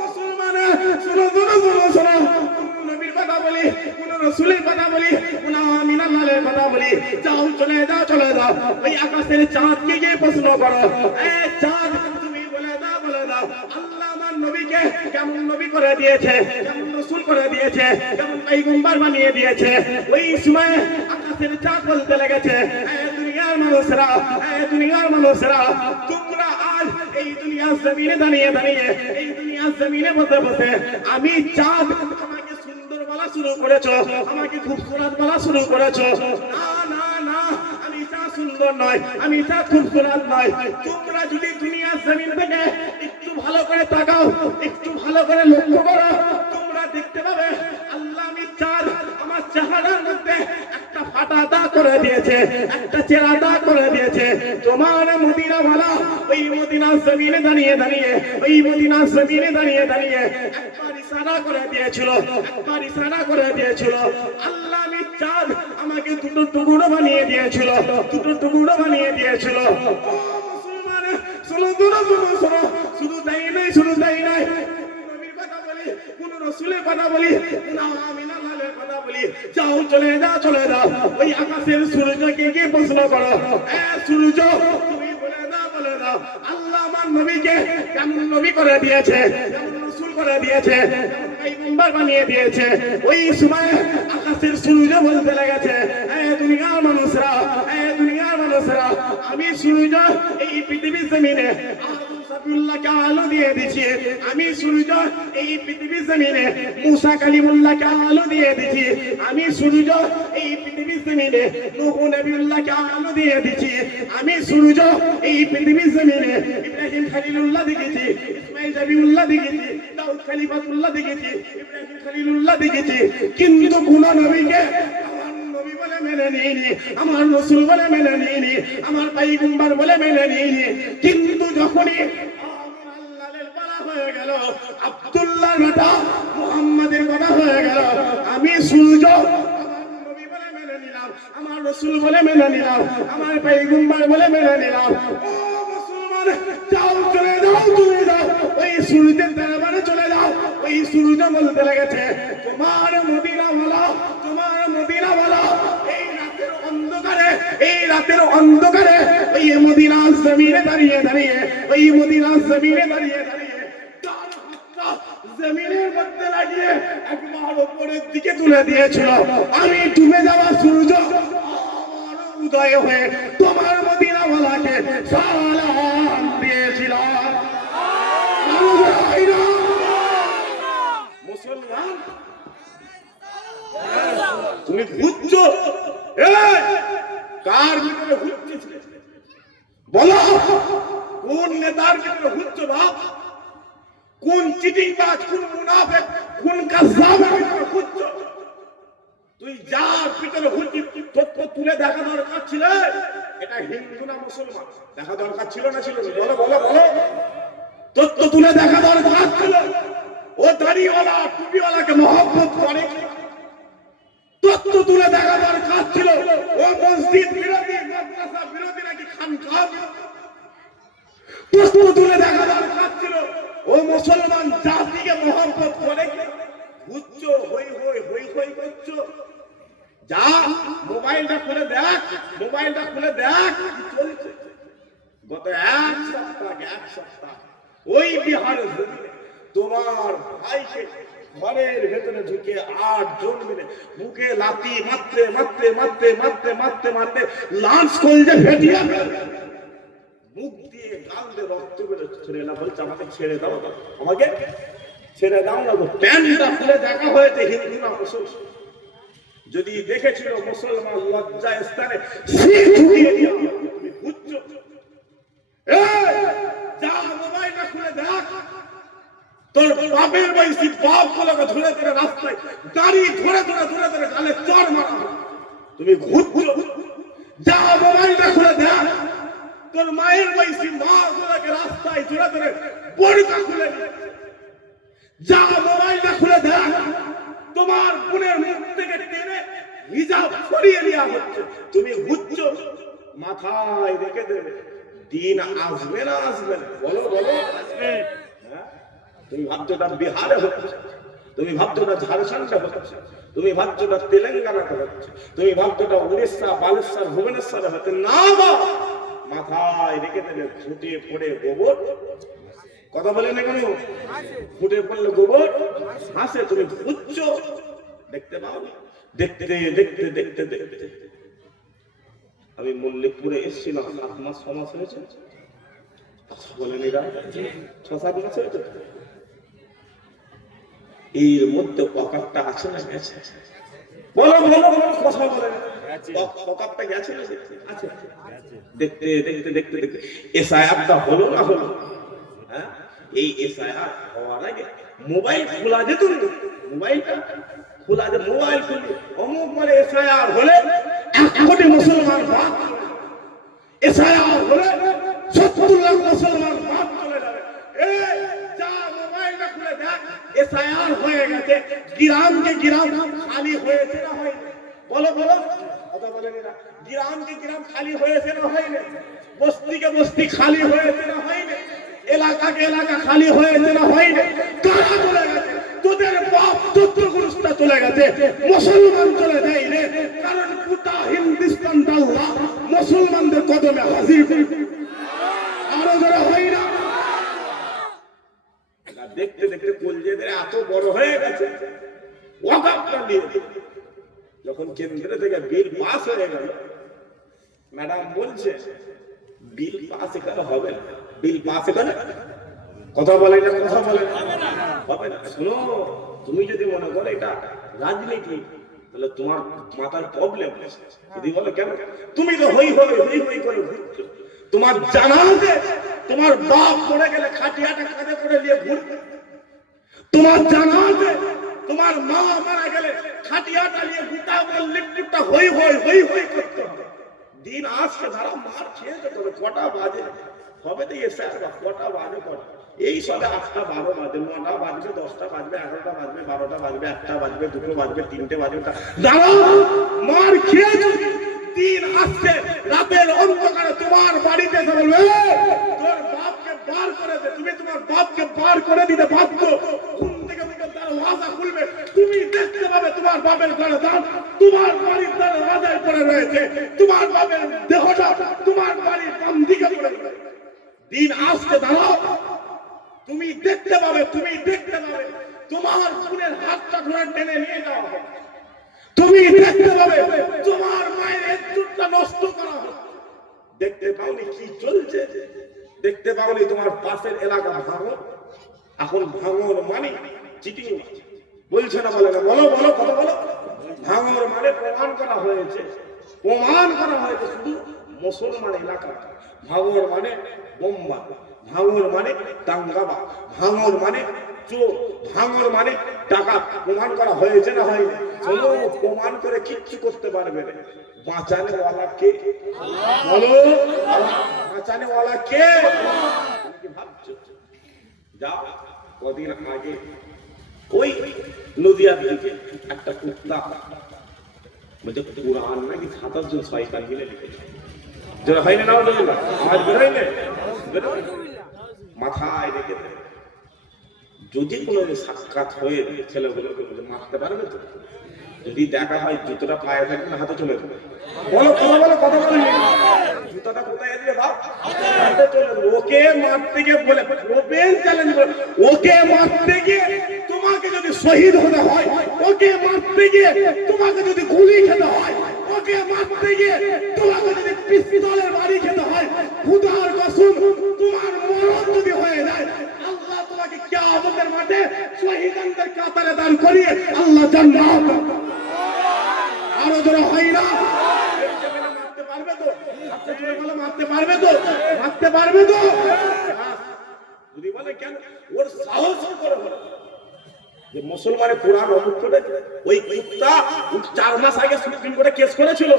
মুসলমান, শোনো শোনো শোনো শোনো, নবীর কথা বলি, কোন রাসূলের কথা বলি, কোন আমিনা লালের কথা বলি, যাও চলে যাও চলে যাও ওই আকাশের চাঁদকে গিয়ে প্রশ্ন করো, এই চাঁদ তুমি বলে দাও আল্লাহ আমার নবীকে কেমন নবী করে দিয়েছে, কেমন রাসূল করে দিয়েছে, কেমন পয়গম্বর বানিয়ে দিয়েছে। ওই সময় আকাশের চাঁদ বলতে লেগেছে, এই দুনিয়ার মানুষরা, এই দুনিয়ার মানুষরা, তোমরা আজ এই দুনিয়ার জমিনে দাঁড়িয়ে দাঁড়িয়ে, এই দুনিয়ার জমিনে বসে বসে আমি চাঁদ আমাকে সুন্দর বলা শুরু করেছো, আমাকে খুবসুরত বলা শুরু করেছো। না না না, আমি চাঁদ সুন্দর নয়, আমি চাঁদ খুবসুরত নয়। তোমরা যদি দুনিয়ার জমিন থেকে একটু ভালো করে তাকাও, একটু ভালো করে লক্ষ্য করো, তোমরা দেখতে পাবে আল্লাহ আমি চাঁদ আমার চেহারার মধ্যে একটা ফাটা দাগ করে দিয়েছে, একটা চেরা দাগ করে দিয়েছে। তোমার মদিনা ওয়ালা ওই মদিনা জমিনে দাঁড়িয়ে দাঁড়িয়ে, ওই মদিনা জমিনে দাঁড়িয়ে দাঁড়িয়ে একবার ইশারা করে দিয়েছিল, একবার ইশারা করে দিয়েছিল। আল্লাহ আমি চাঁদ আমাকে দুটো টুকরো বানিয়ে দিয়েছিল, দুটো টুকরো বানিয়ে দিয়েছিল। ও মুসলমান, শোনো শোনো শোনো শোনো, শুধু তাই নাই, শুধু তাই নাই, নবীর কথা বলি, কোন রাসূলের কথা বলি, কোন আমিনা লালের কথা বলি, যাও চলে যাও চলে যাও ওই আকাশের সূর্যকে গিয়ে প্রশ্ন করো, এ সূর্য তুমি বলে দাও আল্লাহ আমার নবীকে কেমন নবী করে দিয়েছে, কেমন রাসূল করে দিয়েছে, কেমন পয়গম্বর বানিয়ে দিয়েছে। ওই সময় আকাশের সূর্য বলতে লেগেছে, এই দুনিয়ার মানুষরা, এই দুনিয়ার মানুষরা, আমি সূর্য এই পৃথিবীর জমিনে সাবিউল্লাহকে আলো দিয়ে দিয়েছি, আমি সূর্য এই পৃথিবীর জমিনে মুসা কালিমুল্লাহকে আলো দিয়ে দিয়েছি, আমি সূর্য এই পৃথিবীর জমিনে নূহ নবিউল্লাহকে আলো দিয়ে দিয়েছি, আমি সূর্য এই পৃথিবীর জমিনে ইব্রাহিম খলিলুল্লাহ দেখেছি, ইসমাঈল নবিউল্লাহ দেখেছি, দাউদ খলিফাতুল্লাহ দেখেছি, ইব্রাহিম খলিলুল্লাহ দেখেছি, কিন্তু কোন নবীকে আমার নবী বলে মেনে নিইনি, আমার রসুল বলে মেনে নিইনি, আমার পয়গম্বর বলে মেনে নিইনি। কিন্তু যখনই আল্লাহর বলা হয়ে গেল, আব্দুল্লাহর বেটা মুহাম্মাদের কথা হয়ে গেল, আমি সূর্য আমার রসুল বলে মেনে নিলাম, আমার পয়গম্বর বলে মেনে নিলাম। ও মুসলমান, যাও চলে যাও, তুমি যাও ওই সূর্যের দরবারে চলে যাও। ওই সূর্য বলতে লেগেছে, তোমার মদিনা বলো, তোমার মদিনা বলো। এই রাতের অন্ধকারে, এই রাতের অন্ধকারে ওই মদিনার জমিনে দাঁড়িয়ে দাঁড়িয়ে, ওই মদিনার জমিনে দাঁড়িয়ে দাঁড়িয়ে জমিনের মধ্যে লাগিয়ে একবার উপরের দিকে তুলে দিয়েছিল। আমি ডুবে যাওয়া সূর্য আমার উদয় হয়ে তোমার মদিনা ওয়ালাকে সালাম দিয়েছিল। মুসলমান, তুমি ঘুরছো, কার ভিতরে ঘুরছিস? বলো, কোন নেতার ভিতরে ঘুরছো বাপ? কোন চিটিংবাজ, কোন মুনাফিক, কোন কাযযাবের ভিতরে ঘুরছো? তুই যার ভিতরে ঘুরছিস তথ্য তুলে দেখা দরকার ছিল। এটা হিন্দু না মুসলমান দেখা দরকার ছিল না? ছিল? বলো বলো বলো। তথ্য তুলে দেখা দরকার ছিল। ও দাড়িওয়ালা টুপিওয়ালাকে মহব্বত করে, তথ্য তুলে দেখা দরকার ছিল। ও মসজিদ বিরোধী, মাদ্রাসা বিরোধী নাকি খানকা বিরোধী, তথ্য তুলে দেখা দরকার ছিল। ও মুসলমান জাতিকে মহব্বত করে ঘুরছো, হই হই হই হই করছো। যা মোবাইলটা খুলে দেখ, মোবাইলটা খুলে দেখ কি চলছে। গত এক সপ্তাহ ওই বিহারের জমিনে তোমার ভাইকে ঘরের ভেতরে ঢুকে 8 জন মিলে মুখে লাথি মারতে মারতে মারতে মারতে মারতে মারতে লাঞ্চ করলে ফেটিয়ে মুখ দিয়ে গাল দিয়ে রক্ত বেরো ছেড়ে না। বলছে আমাকে ছেড়ে দাও, আমাকে ছেড়ে দাও না। প্যান্টটা খুলে দেখা হয়েছে হিন্দু না মুসলমান। যদি দেখেছিল মুসলমান লজ্জা স্থানে ঢুকিয়ে দিয়ে বুঝছো। যা মোবাইলটা খুলে দেখ, তোর বাপের বয়সী বাপ গুলোকে ধরে ধরে রাস্তায় গাড়ি ধরে ধরে ধরে ধরে গালে চড় মারা। তুমি ঘুরছো। যা মোবাইলটা খুলে দেখ, তোর মায়ের বয়সী মা গুলোকে রাস্তায় ধরে ধরে বোরকা খুলে দিচ্ছে। যা মোবাইলটা খুলে দেখ, তোমার বোনের মুখ থেকে টেনে হিজাব সরিয়ে নেওয়া হচ্ছে। তুমি ঘুরছো। মাথায় রেখে দেবে, দিন আসবে না আসবে না? বলো বলো। তুমি ভাবছো না বিহারে হচ্ছে, তুমি ভাবছো না ঝাড়খণ্ডে হচ্ছে, তুমি ভাবছো না তেলেঙ্গানাতে হচ্ছে, তুমি ভাবছো না উড়িষ্যা বালেশ্বর ভুবনেশ্বরে হচ্ছে। না বা মাথায় রেখে দেবে, ফুটে পড়ে গোবর। কথা বলে না কেন? ফুটে পড়লে গোবর হাসে। তুমি বুঝছো, দেখতে পাও। দেখতে দেখতে দেখতে দেখতে আমি মল্লিকপুরে এসেছিলাম, 7 মাস 6 মাস হয়েছে। বলেন এরা 6-7 মাস হয়েছে। এর মধ্যে পকারটা আছে না গেছে? বলো বলো বলো, কথা বলে। পকারটা গেছে না আছে? দেখতে দেখতে দেখতে দেখতে এসআইআরটা হলো না হলো? হ্যাঁ, এই এসআইআর হওয়ার আগে মোবাইল খোলা যেত না। মোবাইলটা খোলা যে মোবাইল খুলে অমুক মানে এসআইআর হলে 1 কোটি মুসলমান বাদ, এসআইআর হলে 70 লাখ মুসলমান বাদ চলে যাবে। এই যা মোবাইলটা খুলে দেখ, এসআইআর হয়ে গেছে। গ্রামকে গ্রাম খালি হয়েছে না হয়নি? বলো বলো, কথা বলেন না। গ্রামকে গ্রাম খালি হয়েছে না হয়নি? বস্তিকে বস্তি খালি হয়েছে না হয়নি? এলাকাকে এলাকা খালি হয়েছে না হয়নি? কারা চলে গেছে? তোদের বাপ চতুর্গুরুস্তা চলে গেছে, মুসলমান চলে যায়নি। কারণ গোটা হিন্দুস্তান আল্লাহ মুসলমানদের কদমে হাজির। আরো ধরে হয় না? দেখতে দেখতে কলজেদের এত বড় হয়ে গেছে। ওয়াকাফটা নিয়ে যখন কেন্দ্র থেকে বিল পাস হয়ে গেল, ম্যাডাম বলছে বিল পাস এখানে হবে না। বিল পাস এখানে কথা বলে না, কথা বলে হবে না। শোনো, তুমি যদি মনে করো এটা রাজনীতি, তাহলে তোমার মাথার প্রবলেম। যদি বলে কেন, তুমি তো হই হই হই হই করে ঘুরছো। তোমার জানা আছে তোমার বাপ পড়ে গেলে খাটিয়াটা কাঁধে করে নিয়ে ঘুরবে? তোমার জানা আছে তোমার মা মারা গেলে খাটিয়া টালিয়ে গোটা লিপটিপটা হই হই হই হই করতে হবে। দিন আসছে ধারা মার খেয়েছে তবে কটা বাজে হবে তো এসে আসবা কটা বাজে কটা এই সবে 8টা 12 বাজে 9টা বাজবে 10টা বাজবে 11টা বাজবে 12টা বাজবে 1টা বাজবে 2টো বাজবে 3টে বাজবে দাঁড়াও মার খেয়েছে দিন আসছে রাতের অন্ধকারে তোমার বাড়িতে এসে বলবে তোর বাপকে বার করে দে তুমি তোমার বাপকে বার করে দিতে বাধ্য কোন থেকে দরওয়াজা খুলবে তুমি দেখতে পাবে তোমার বাপের ঘরে দান তোমার বাড়ির দরওয়াজায় পড়ে রয়েছে তোমার বাপের দেহটা তোমার বাড়ির বাম দিকে পড়ে রয়েছে দিন আসছে দাঁড়াও তুমি দেখতে পাবে তোমার খুনের হাতটা ধরে টেনে নিয়ে যাওয়া হবে তুমি দেখতে পাবে তোমার মায়ের ইজ্জতটা নষ্ট করা হবে দেখতে পাওনি কি চলছে দেখতে পাওনি তোমার পাশের এলাকা ভাঙো এখন ভাঙর মানে চিটিং বলছে না বলে না বলো বলো কথা বলো ভাঙর মানে প্রমাণ করা হয়েছে শুধু মুসলমান এলাকা ভাঙর মানে বোম্বা ভাঙর মানে দাঙ্গাবা ভাঙর মানে চোর ভাঙর মানে টাকা প্রমাণ করা হয়েছে না হয়নি চলো প্রমাণ করে কিচ্ছু করতে পারবে না বাঁচানে ওয়ালা কে বলো বাঁচানে ওয়ালা কে কি ভাবছো যাও কদিন আগে ওই নদিয়ার দিকে একটা কুত্তা বলছে কুরআন নাকি 27 জন শয়তান মিলে লিখেছে যারা হয়নি নাও বলবে আজ বেরোইলে মাথায় রেখে দেয় যদি কোনো সাক্ষাৎ হয়ে ছেলেগুলোকে মারতে পারবে তো যদি দেখা হয় জুতোটা পায়ে থাকবে না হাতে চলে যাবে বলো কথা বলো জুতোটা কোথায় দিলে বাপ হাতে চলে যাবে ওকে মারতে গিয়ে বলে ওপেন চ্যালেঞ্জ বলে ওকে মারতে গিয়ে তোমাকে যদি শহীদ হতে হয় ওকে মারতে গিয়ে তোমাকে যদি গুলি খেতে হয় ওকে মারতে গিয়ে তোমাকে যদি পিস্তলের বাড়ি খেতে হয় খুদার কসম তোমার মরণ যদি হয়ে যায় আল্লাহ তোমাকে কিয়ামতের মাঠে শহীদদের কাতারে দান করিয়ে আল্লাহ জান্নাত আরো জোরে হয় না মারতে পারবে তো আচ্ছা জোরে বলো মারতে পারবে তো যদি বলে কেন ওর সাহস করে বলে যে মুসলমানের কোরআন অমুক করে ওই কুত্তা 4 মাস আগে সুপ্রিম কোর্টে কেস করেছিল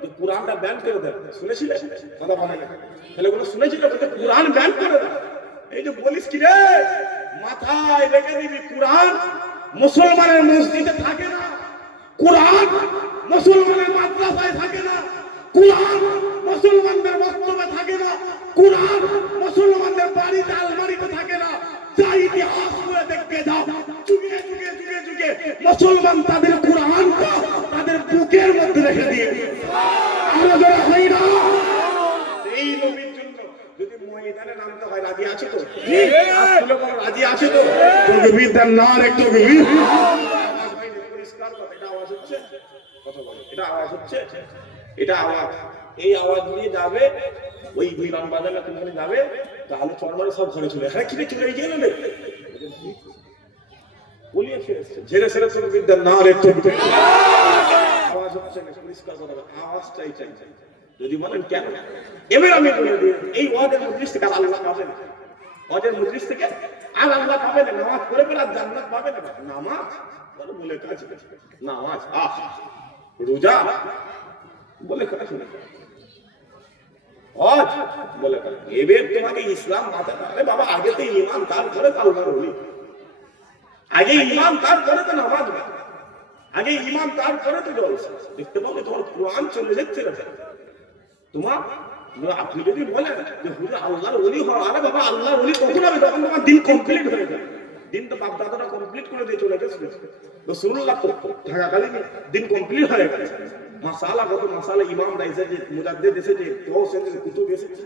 যে কোরআনটা ব্যান করে দেয় শুনেছিলেন কথা বলে না তাহলে ওগুলো শুনেছিল বলতে কোরআন ব্যান করে দেয় এই যে বলিস কি রে মাথায় রেখে দিবি কোরআন মুসলমানের মসজিদে থাকে না কোরআন মুসলমানের মাদ্রাসায় থাকে না কোরআন মুসলমানদের মক্তবে থাকে না কোরআন মুসলমানদের বাড়িতে আলমারিতে থাকে না যাই ইতিহাস করে দেখতে যাও যুগে মুসলমান তাদের কোরআনটা তাদের বুকের মধ্যে রেখে দিয়ে আরো যারা হয় না এই নবীর জন্য যদি ময়দানে নামতে হয় রাজি আছে তো রাজি আছে তো তকবীর দেন না একটু তকবীর পরিষ্কার কথা এটা আওয়াজ হচ্ছে কথা বলো এটা আওয়াজ হচ্ছে এটা আওয়াজ এই আওয়াজ নিয়ে যাবে ওই মিলন বাজারে তুমি যাবে তাহলে চরমারে সব ঘরে চলে হ্যাঁ কি চলে গিয়ে নেবে বলিয়ে ফেলেছে ঝেড়ে ছেড়ে চলে বিদ্যার না একটু আওয়াজ হচ্ছে না পরিষ্কার কথা আওয়াজটাই চাই যদি বলেন কেন এবার আমি বলে দিই এই ওয়াদের মজলিস থেকে আল্লাহ পাবে না ওয়াদের মজলিস থেকে আর আল্লাহ পাবে না নামাজ পড়ে পড়ে আর জান্নাত পাবে না নামাজ বলে কাজ নামাজ রোজা বলে কাজ না আজ বলে কাজ এবার তোমাকে ইসলাম মাথায় আরে বাবা আগে তো ঈমান তারপরে কালমার হলি আগে ঈমান তারপরে তো নামাজ আগে ঈমান তারপরে তো জলসা দেখতে পাবে তোমার কোরআন চলে যাচ্ছে না তোমার আপনি যদি বলেন যে হুজুর আল্লাহর ওলি হও আরে বাবা আল্লাহর ওলি কখন হবে যখন তোমার দিন কমপ্লিট হয়ে যাবে দিন তো বাপ দাদারা কমপ্লিট করে দিয়ে চলে গেছে রাসূলুল্লাহ থাকাকালীন দিন কমপ্লিট হয়ে গেছে মাসালা কত মাসালা ইমামরা এসেছে মুজাদ্দিদ এসেছে গৌস এসেছে কুতুব এসেছে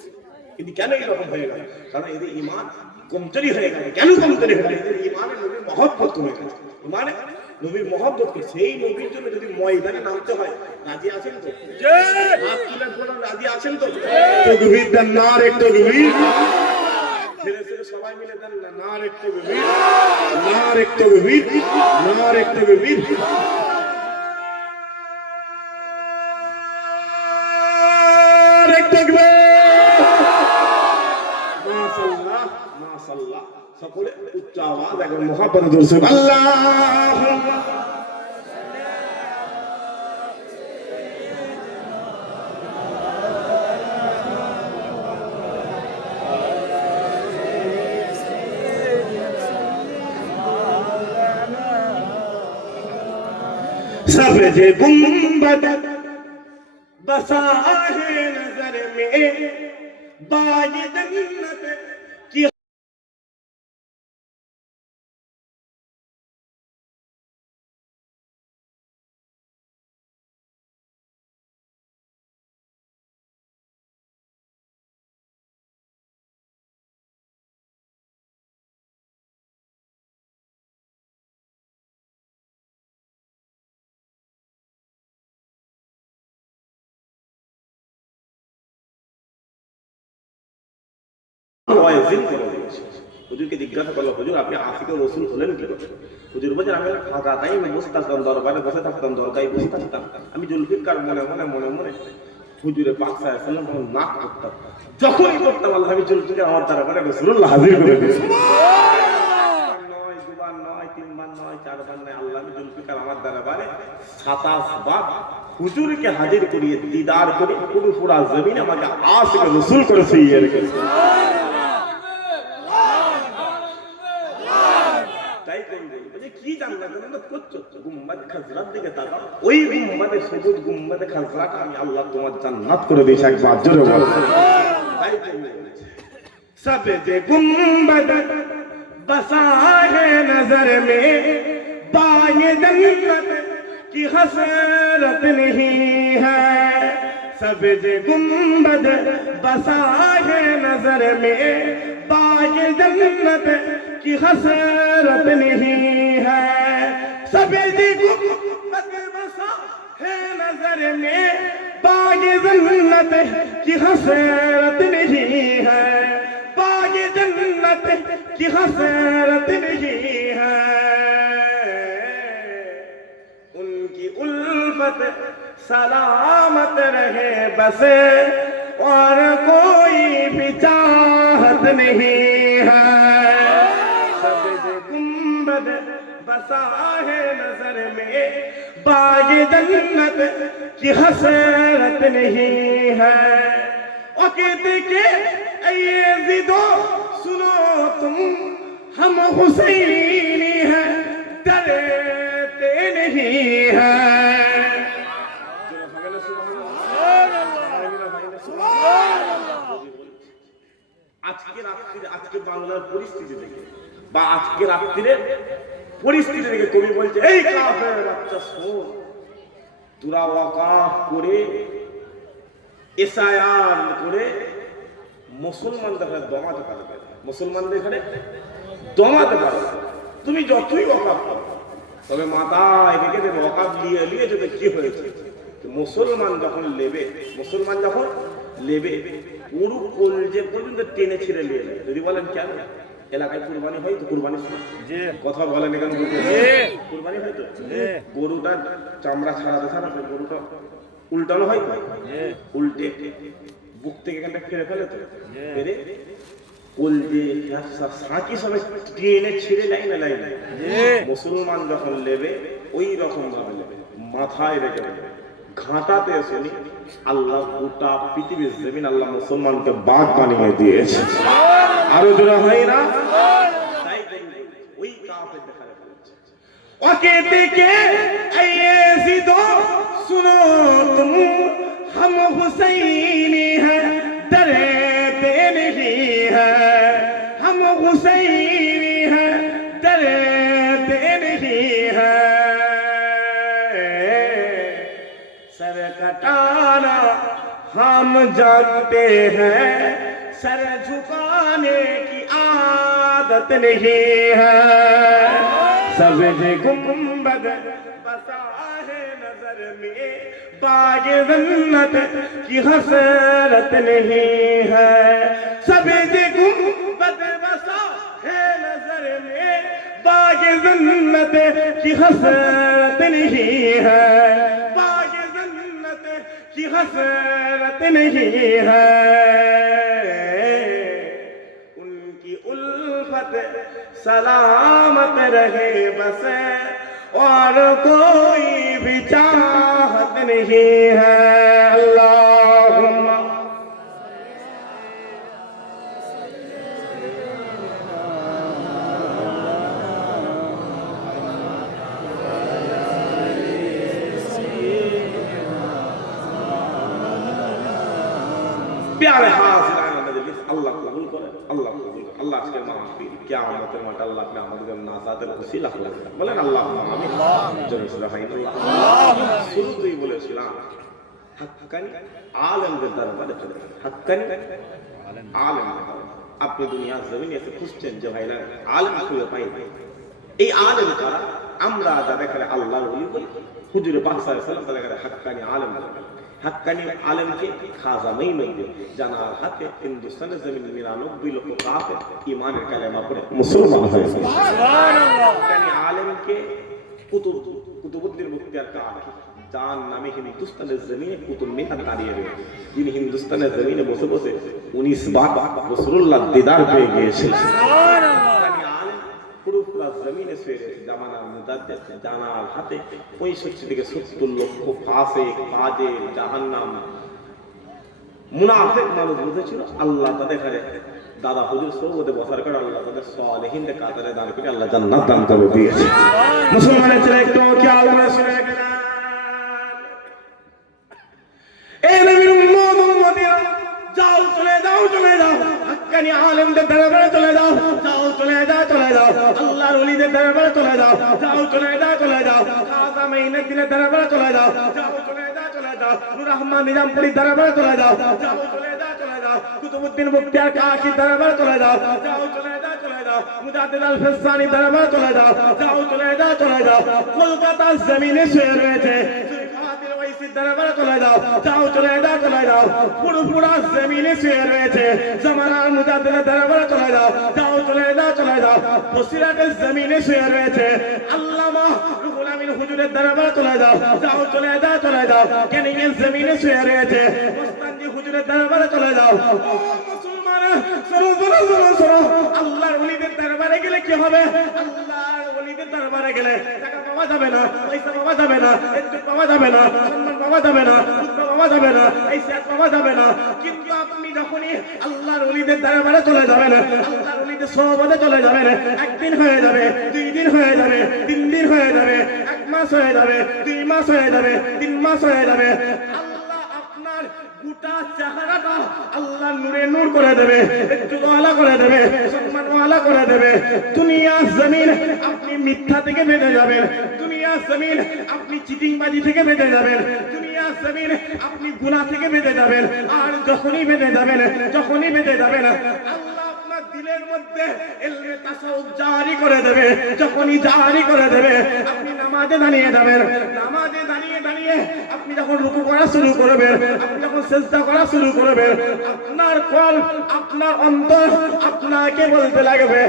কিন্তু কেন এরকম হয়ে গেল কারণ এদের ঈমান কমজোরি হয়ে গেল কেন কমজোরি হয়ে গেল এদের ঈমানে নবীর মহব্বত কমে গেছে ঈমানে নবীর মহব্বত কি সেই নবীর জন্য যদি ময়দানে নামতে হয় রাজি আছেন তো হাত তুলে বলুন রাজি আছেন তো তাকবীর দেন নারে তাকবীর ছেড়ে ছেড়ে সবাই মিলে দেন নারে তাকবীর নারে তাকবীর নারে তাকবীর মাশাআল্লাহ মাশাআল্লাহ সকলে উচ্চ আওয়াজ একবার মুহাব্বত জোরসে আল্লাহুম্মা सब्ज़ गुंबद बसा है नजर में बाग जन्नत की ওয়াজিন করে দিয়েছে। হুজুরকে জিজ্ঞাসা করলো, হুজুর আপনি আশিকে রসুল হলেন কি করে? হুজুর বলছেন আমি ফাঁকা টাইমে বসে থাকতাম, দরবারে বসে থাকতাম, দরগায় বসে থাকতাম, আমি জুলফিকার মনে মনে মনে মনে হুজুরে পাক সাহেব সাল্লাম নাক করতাম, যখনই করতাম আল্লাহ আমি জুলফিকার আমার দরবারে রাসূলুল্লাহ হাজির করে দিয়েছি। নয় দুবার নয় তিনবার নয় চারবার নয়, আল্লাহ আমি জুলফিকার আমার দরবারে 27 বার হুজুরকে হাজির করিয়ে দিদার করে পুরো পুরা জমিন আমাকে আশিকে রসুল করে ফিরিয়ে রেখেছে। কি জান্নাত করছো? গুম্বাদ খাজরাত দিকে তাকাও, ওই গুম্বাদে সবুজ গুম্বাদে খাজরাত আমি আল্লাহ তোমার জান্নাত করে দিয়েছি। একবার জোরে বলো তাই সবজে গুম্বাদ বসা है नजर में बाग जन्नत की हसरत नहीं है। सब्ज़ गुंबद बसा है नजर में बाग जन्नत की हसरत नहीं है। सब्ज़ गुंबद बसा है नजर में बाग जन्नत की हसरत नहीं है। बाग जन्नत की हसरत नहीं है। उनकी उल्फत सलामत रहे बस और कोई भी चाहत नहीं है। सब्ज़ गुंबद बसा है नजर में बाग जन्नत की हसरत नहीं है। और कहते के ये ज़िदो सुनो तुम हम हुसैनी हैं डरते नहीं है। আজকে বাংলার পরিস্থিতি দেখে বা আজকে রাত্রির পরিস্থিতি দেখে কবি বলছে এই কাফের বাচ্চা শোন, তোরা ওয়াকাফ করে এসআইআর করে মুসলমানদের এখানে দমাতে পারবে, মুসলমানদের এখানে দমাতে পারবে। তুমি যতই ওয়াকাফ করো, তবে মাথায় রেখে দেবে ওয়াকাফ নিয়ে যদি কি হয়েছে, মুসলমান যখন লেবে, মুসলমান যখন লেবে পুরো কলজে পর্যন্ত টেনে ছিঁড়ে নিয়ে নেবে। যদি বলেন কেন এলাকায় কুরবানি হয় তো কুরবানি কথা বলেন এখানে কুরবানি হয় তো গরুটার চামড়া ছাড়াতে ছাড়াতে গরুটা উল্টানো হয় তো, উল্টে বুক থেকে এখানটা ফেলে ফেলে তো ফেলে কলজে সাঁকি সবাই টেনে ছিঁড়ে নেয় না লাই না। মুসলমান যখন লেবে ওই রকম ভাবে নেবে, মাথায় রেখে নেবে ঘাটাতে শুনি আল্লাহ গোটা পৃথিবীর জমিন আল্লাহ মুসলমানকে বাঘ বানিয়ে দিয়েছে। আরো জোরা হয় না? তাই ওই কাফের দেখা যাচ্ছে ও कहते के ये ज़िदो सुनो तुम हम हुसैनी हैं डरते नहीं है। हम हुसैनी हैं डरते नहीं है। सर कटाना हम जानते हैं, सर झुकाने की आदत नहीं है। सब्ज़ गुंबद बसा है नजर में बाग जन्नत की हसरत नहीं है। सब्ज़ गुंबद बसा है नजर में बाग जन्नत की हसरत नहीं है। बाग जन्नत की हसरत नहीं है। उनकी सलामत रहे बस और कोई भी चाहत नहीं है। अल्लाहुम्मा प्यारे हाज़िरान मजलिस, अल्लाह कबूल करे, अल्लाह कबूल करे। अल्लाह আজকের মাহফিল কিয়ামতের মাঠে আল্লাহ আপনি আমাদের নাজাতের ওসিলা করে দেন। বলেন আল্লাহুম্মা আমিন। জোরে সুবহানাল্লাহ। শুরুতেই বলেছিলাম হাক্কানি আলেমদের দরবারে চলে যান। হাক্কানি আলেমদের দরবারে। আপনি দুনিয়ার জমিনে এসে খুঁজছেন যে ভাইরা আলেম খুঁজে পাই না। এই আলেম কারা? আমরা যারা এখানে আল্লাহর ওলি বলি, হুজুর পাক সাল্লাল্লাহু আলাইহি ওয়াসাল্লাম তারা এখানে হাক্কানি আলেম বলে। हक्कानी आलम के खाजा मई में जाना हाथे हिंदुस्तान जमीन 99 लोग काफिर ईमान कलेमा पढ़े मुसलमान है। हक्कानी आलम के कुतुबुद्दीन मुख्तियार का जान नामे हिंदुस्तान जमीन कुतुब मिन्नत दाঁড়িয়ে রয়েছে, যিনি হিন্দুস্তানের জমিনে বসে বসে 19 বার রাসূলুল্লাহ দিদার পেয়ে গিয়েছেন। হক্কানি আলেম পুরো জমিনে শুয়ে জামানার মুজাদ্দিদ জানার হাতে 65 থেকে 70 লক্ষ ফাসিক ফাজির জাহান্নাম মুনাফিক মানুষ বুঝেছিল। আল্লাহ তাদের ঘরে দাদা হুজুর সৌবতে বসার করে আল্লাহ তাদের সালেহিনদের কাতারে দাঁড় করে আল্লাহ জান্নাত দান করে দিয়েছে। মুসলমানের ছেলে একটু খেয়াল করে শুনে গেলেন, এই নবীর উম্মত উম্মতিরা যাও চলে যাও চলে যাও, হক্কানি আলেমদের দরবারে চলে যাও, যাও চলে যাও চলে যাও, আল্লাহর ওলিদের দরবারে চলে যাও, যাও চলে যাও চলে যাও, খাজা মাইনুদ্দিনের দরবারে চলে যাও, যাও চলে যাও চলে যাও, নূর রহমান নিজামপুরীর দরবারে চলে যাও, যাও চলে যাও চলে যাও, কুতুবউদ্দিন মুক্তিয়ার কাশীর দরবারে চলে যাও, যাও চলে যাও চলে যাও, মুজাদ্দিদ আল ফিসানির দরবারে চলে যাও, যাও চলে যাও চলে যাও, কলকাতার জমিনে শুয়ে রয়েছে দরবারে চলে যাও, যাও চলে যাও চলে যাও, পুরো জমিনে শুয়ে রয়েছে জামানার মুজাদ্দিদের দরবারে চলে যাও, যাও চলে যাও চলে যাও, বসিরাতের জমিনে শুয়ে রয়েছে আল্লামা রুহুল আমিন হুজুরের দরবারে চলে যাও, যাও চলে যাও চলে যাও, ক্যানিংয়ের জমিনে শুয়ে রয়েছে মুস্তানজি হুজুরের দরবারে চলে যাও। ও মুসলমান, শোনো শোনো শোনো শোনো, আল্লাহর ওলিদের দরবারে গেলে কি হবে? আল্লাহর ওলিদের দরবারে গেলে টাকা পাওয়া যাবে না, পয়সা পাওয়া যাবে না, ইজ্জত পাওয়া যাবে না, সম্মান পাওয়া যাবে না, রুতবা পাওয়া যাবে না, ইজ্জত পাওয়া যাবে না। কিন্তু আপনি যখনই আল্লাহর ওলিদের দরবারে চলে যাবেন, আল্লাহর ওলিদের সোহবতে চলে যাবেন, একদিন হয়ে যাবে, 2 দিন হয়ে যাবে, 3 দিন হয়ে যাবে, 1 মাস হয়ে যাবে, 2 মাস হয়ে যাবে, 3 মাস হয়ে যাবে, আল্লাহ আপনার গোটা চেহারাটা আল্লাহ নূরে নূর করে দেবে, ইজ্জতওয়ালা করে দেবে, সম্মানওয়ালা করে দেবে। দুনিয়া জমিন আপনি মিথ্যা থেকে বেঁচে যাবেন, দুনিয়া জমিন আপনি চিটিংবাজি থেকে বেঁচে যাবেন, দুনিয়া জমিন আপনি গুনাহ থেকে বেঁচে যাবেন। আর যখনই বেঁচে যাবেন, যখনই বেঁচে যাবেন, আল্লাহ আপনার দিলের মধ্যে ইলমে তাসাউফ জারি করে দেবে। যখনই জারি করে দেবে, আপনি নামাজে দাঁড়িয়ে যাবেন, নামাজে দাঁড়িয়ে দাঁড়িয়ে আপনি যখন রুকু করা শুরু করবেন, আপনি যখন সিজদা করা শুরু করবেন, আপনার কলব, আপনার অন্তর আপনাকে বলতে লাগবে,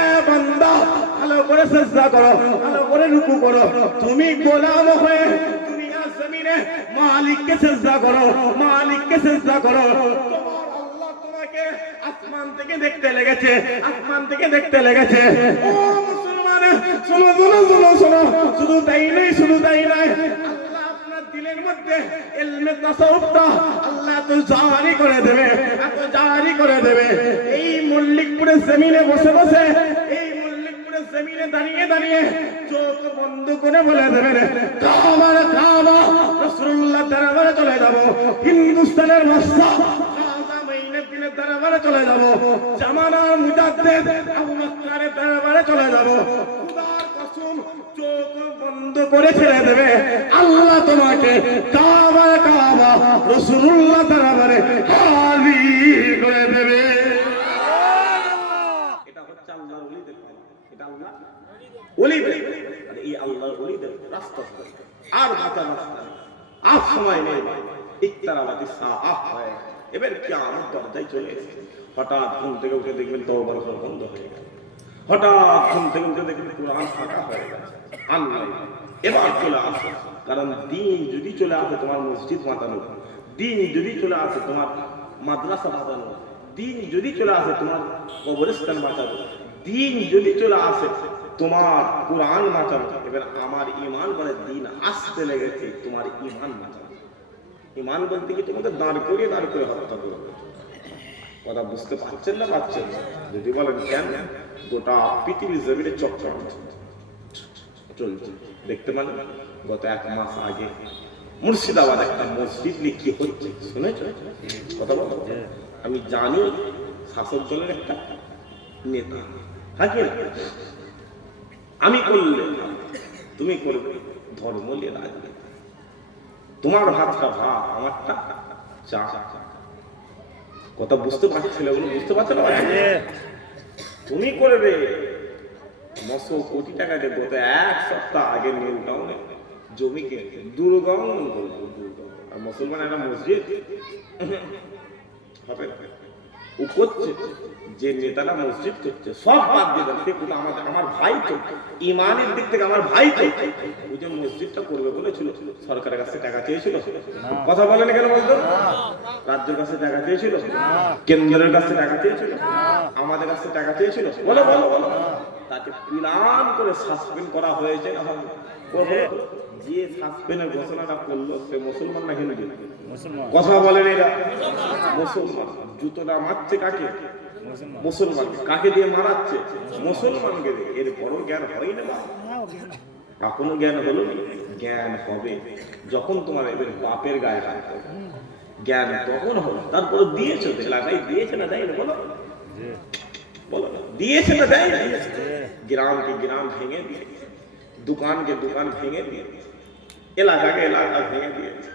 এ বান্দা ভালো করে সিজদা করো, ভালো করে রুকু করো, তুমি গোলাম হয়ে দুনিয়ার জমিনে মালিককে সিজদা করো, মালিককে সিজদা করো। তোমার আল্লাহ তোমাকে আসমান থেকে দেখতে লেগেছে, আসমান থেকে দেখতে লেগেছে। ও মুসলমান, শোনো শোনো শোনো শোনো, শুধু তাই নয়, শুধু তাই নয়, আল্লাহ আপনার দিলের মধ্যে ইলমে তাসাউফটা আল্লাহ তো জারি করে দেবে, এত জারি করে দেবে। এই মল্লিকপুরের জমিনে বসে বসে, এই মল্লিকপুরের জমিনে দাঁড়িয়ে দাঁড়িয়ে চোখ বন্ধ করে বলে দেবেন, কাবা কাবা রাসূলুল্লাহ দরবারে চলে যাব, হিন্দুস্তানের বাদশা খাজা মাইনুদ্দিনের দরবারে চলে যাব, জামানার মুজাদ্দিদ আবু বকরের দরবারে চলে যাব। খোদার কসম, চোখ বন্ধ করে ছেড়ে দেবে, আল্লাহ তোমাকে কাবা কাবা রাসূলুল্লাহ দরবারে হাজির করে দেবে। এটা হচ্ছে আল্লাহর ওলিদের কাজ, এটা আল্লাহ ওলিদের, আর এই আল্লাহর ওলিদের রাস্তা আর বাঁচার রাস্তা আর সময় নেই। ইকতারাবাতিস সাআহ হয়, এবার কিয়ামত দরজায় চলে এসেছে। হঠাৎ ঘুম থেকে উঠে দেখবেন তওবার ঘর বন্ধ হয়ে গেছে, হঠাৎ ঘুম থেকে উঠে দেখবেন কুরআন ফাঁকা হয়ে গেছে। আল্লাহ এবার চলে আসে, কারণ দিন যদি চলে আসে তোমার মসজিদ বাঁধানো, দিন যদি চলে আসে তোমার মাদ্রাসা বাঁধানো, দিন যদি চলে আসে তোমার কবরস্থান বাঁচানো, দিন যদি চলে আসে তোমার কোরআন বাঁচানো, এবার আমার ইমান বলে দিন আসতে লেগেছে তোমার ইমান বাঁচানো। ইমান বলতে কি তোমাকে দাঁড় করে হত্যা করবে। কথা বুঝতে পারছেন না পারছেন না? যদি বলেন কেন, গোটা পৃথিবীর জমিনে চক্কর চলছে। দেখতে মানে গত 1 মাস আগে মুর্শিদাবাদ একটা মসজিদ নিয়ে কি হচ্ছে শুনেছ? কথা বলো। আমি জানি শাসক দলের একটা নেতা, হ্যাঁ কি না? আমি করলে তুমি করবে, ধর্ম নিয়ে রাজনীতি, তোমার ভাতটা ভাত আমারটা চা। কথা বুঝতে পারছি, ছেলেগুলো বুঝতে পারছে না? তুমি করবে 900 কোটি টাকা দিয়ে গত 1 সপ্তাহ আগে নীল টাউনে জমি কিনেছে, দুর্গম আর মুসলমান একটা মসজিদ হবে না। ও করছে যে নেতারা মসজিদ করছে সব বাদ দিয়ে দেন, সে কোথাও আমার ভাই তো ইমানের দিক থেকে আমার ভাই তো ওই যে মসজিদটা করবে বলেছিল, সরকারের কাছে টাকা চেয়েছিল, কথা বলেন কেন বলতো? রাজ্যের কাছে টাকা চেয়েছিল, কেন্দ্রের কাছে টাকা চেয়েছিল, আমাদের কাছে টাকা চেয়েছিল, বলো বলো বলো। তাকে প্ল্যান করে সাসপেন্ড করা হয়েছে না? যে সাসপেন্ডের ঘোষণাটা করলো সে মুসলমান না হিন্দু? কথা বলেন এরা মুসলমান। জুতোটা মারছে কাকে? মুসলমানকে। কাকে দিয়ে মারাচ্ছে? মুসলমানকে দিয়ে। এর বড় জ্ঞান হয় না? এখনো জ্ঞান হলো না? জ্ঞান হবে যখন তোমার এবার বাপের গায়ে হাত হবে, জ্ঞান তখন হবে। তারপর দিয়েছে এলাকায়, দিয়েছে না দেয় না? বলো বলো না, দিয়েছে না দেয় না? গ্রামকে গ্রাম ভেঙে দিয়েছে, দোকানকে দোকান ভেঙে দিয়েছে, এলাকাকে এলাকা ভেঙে দিয়েছে।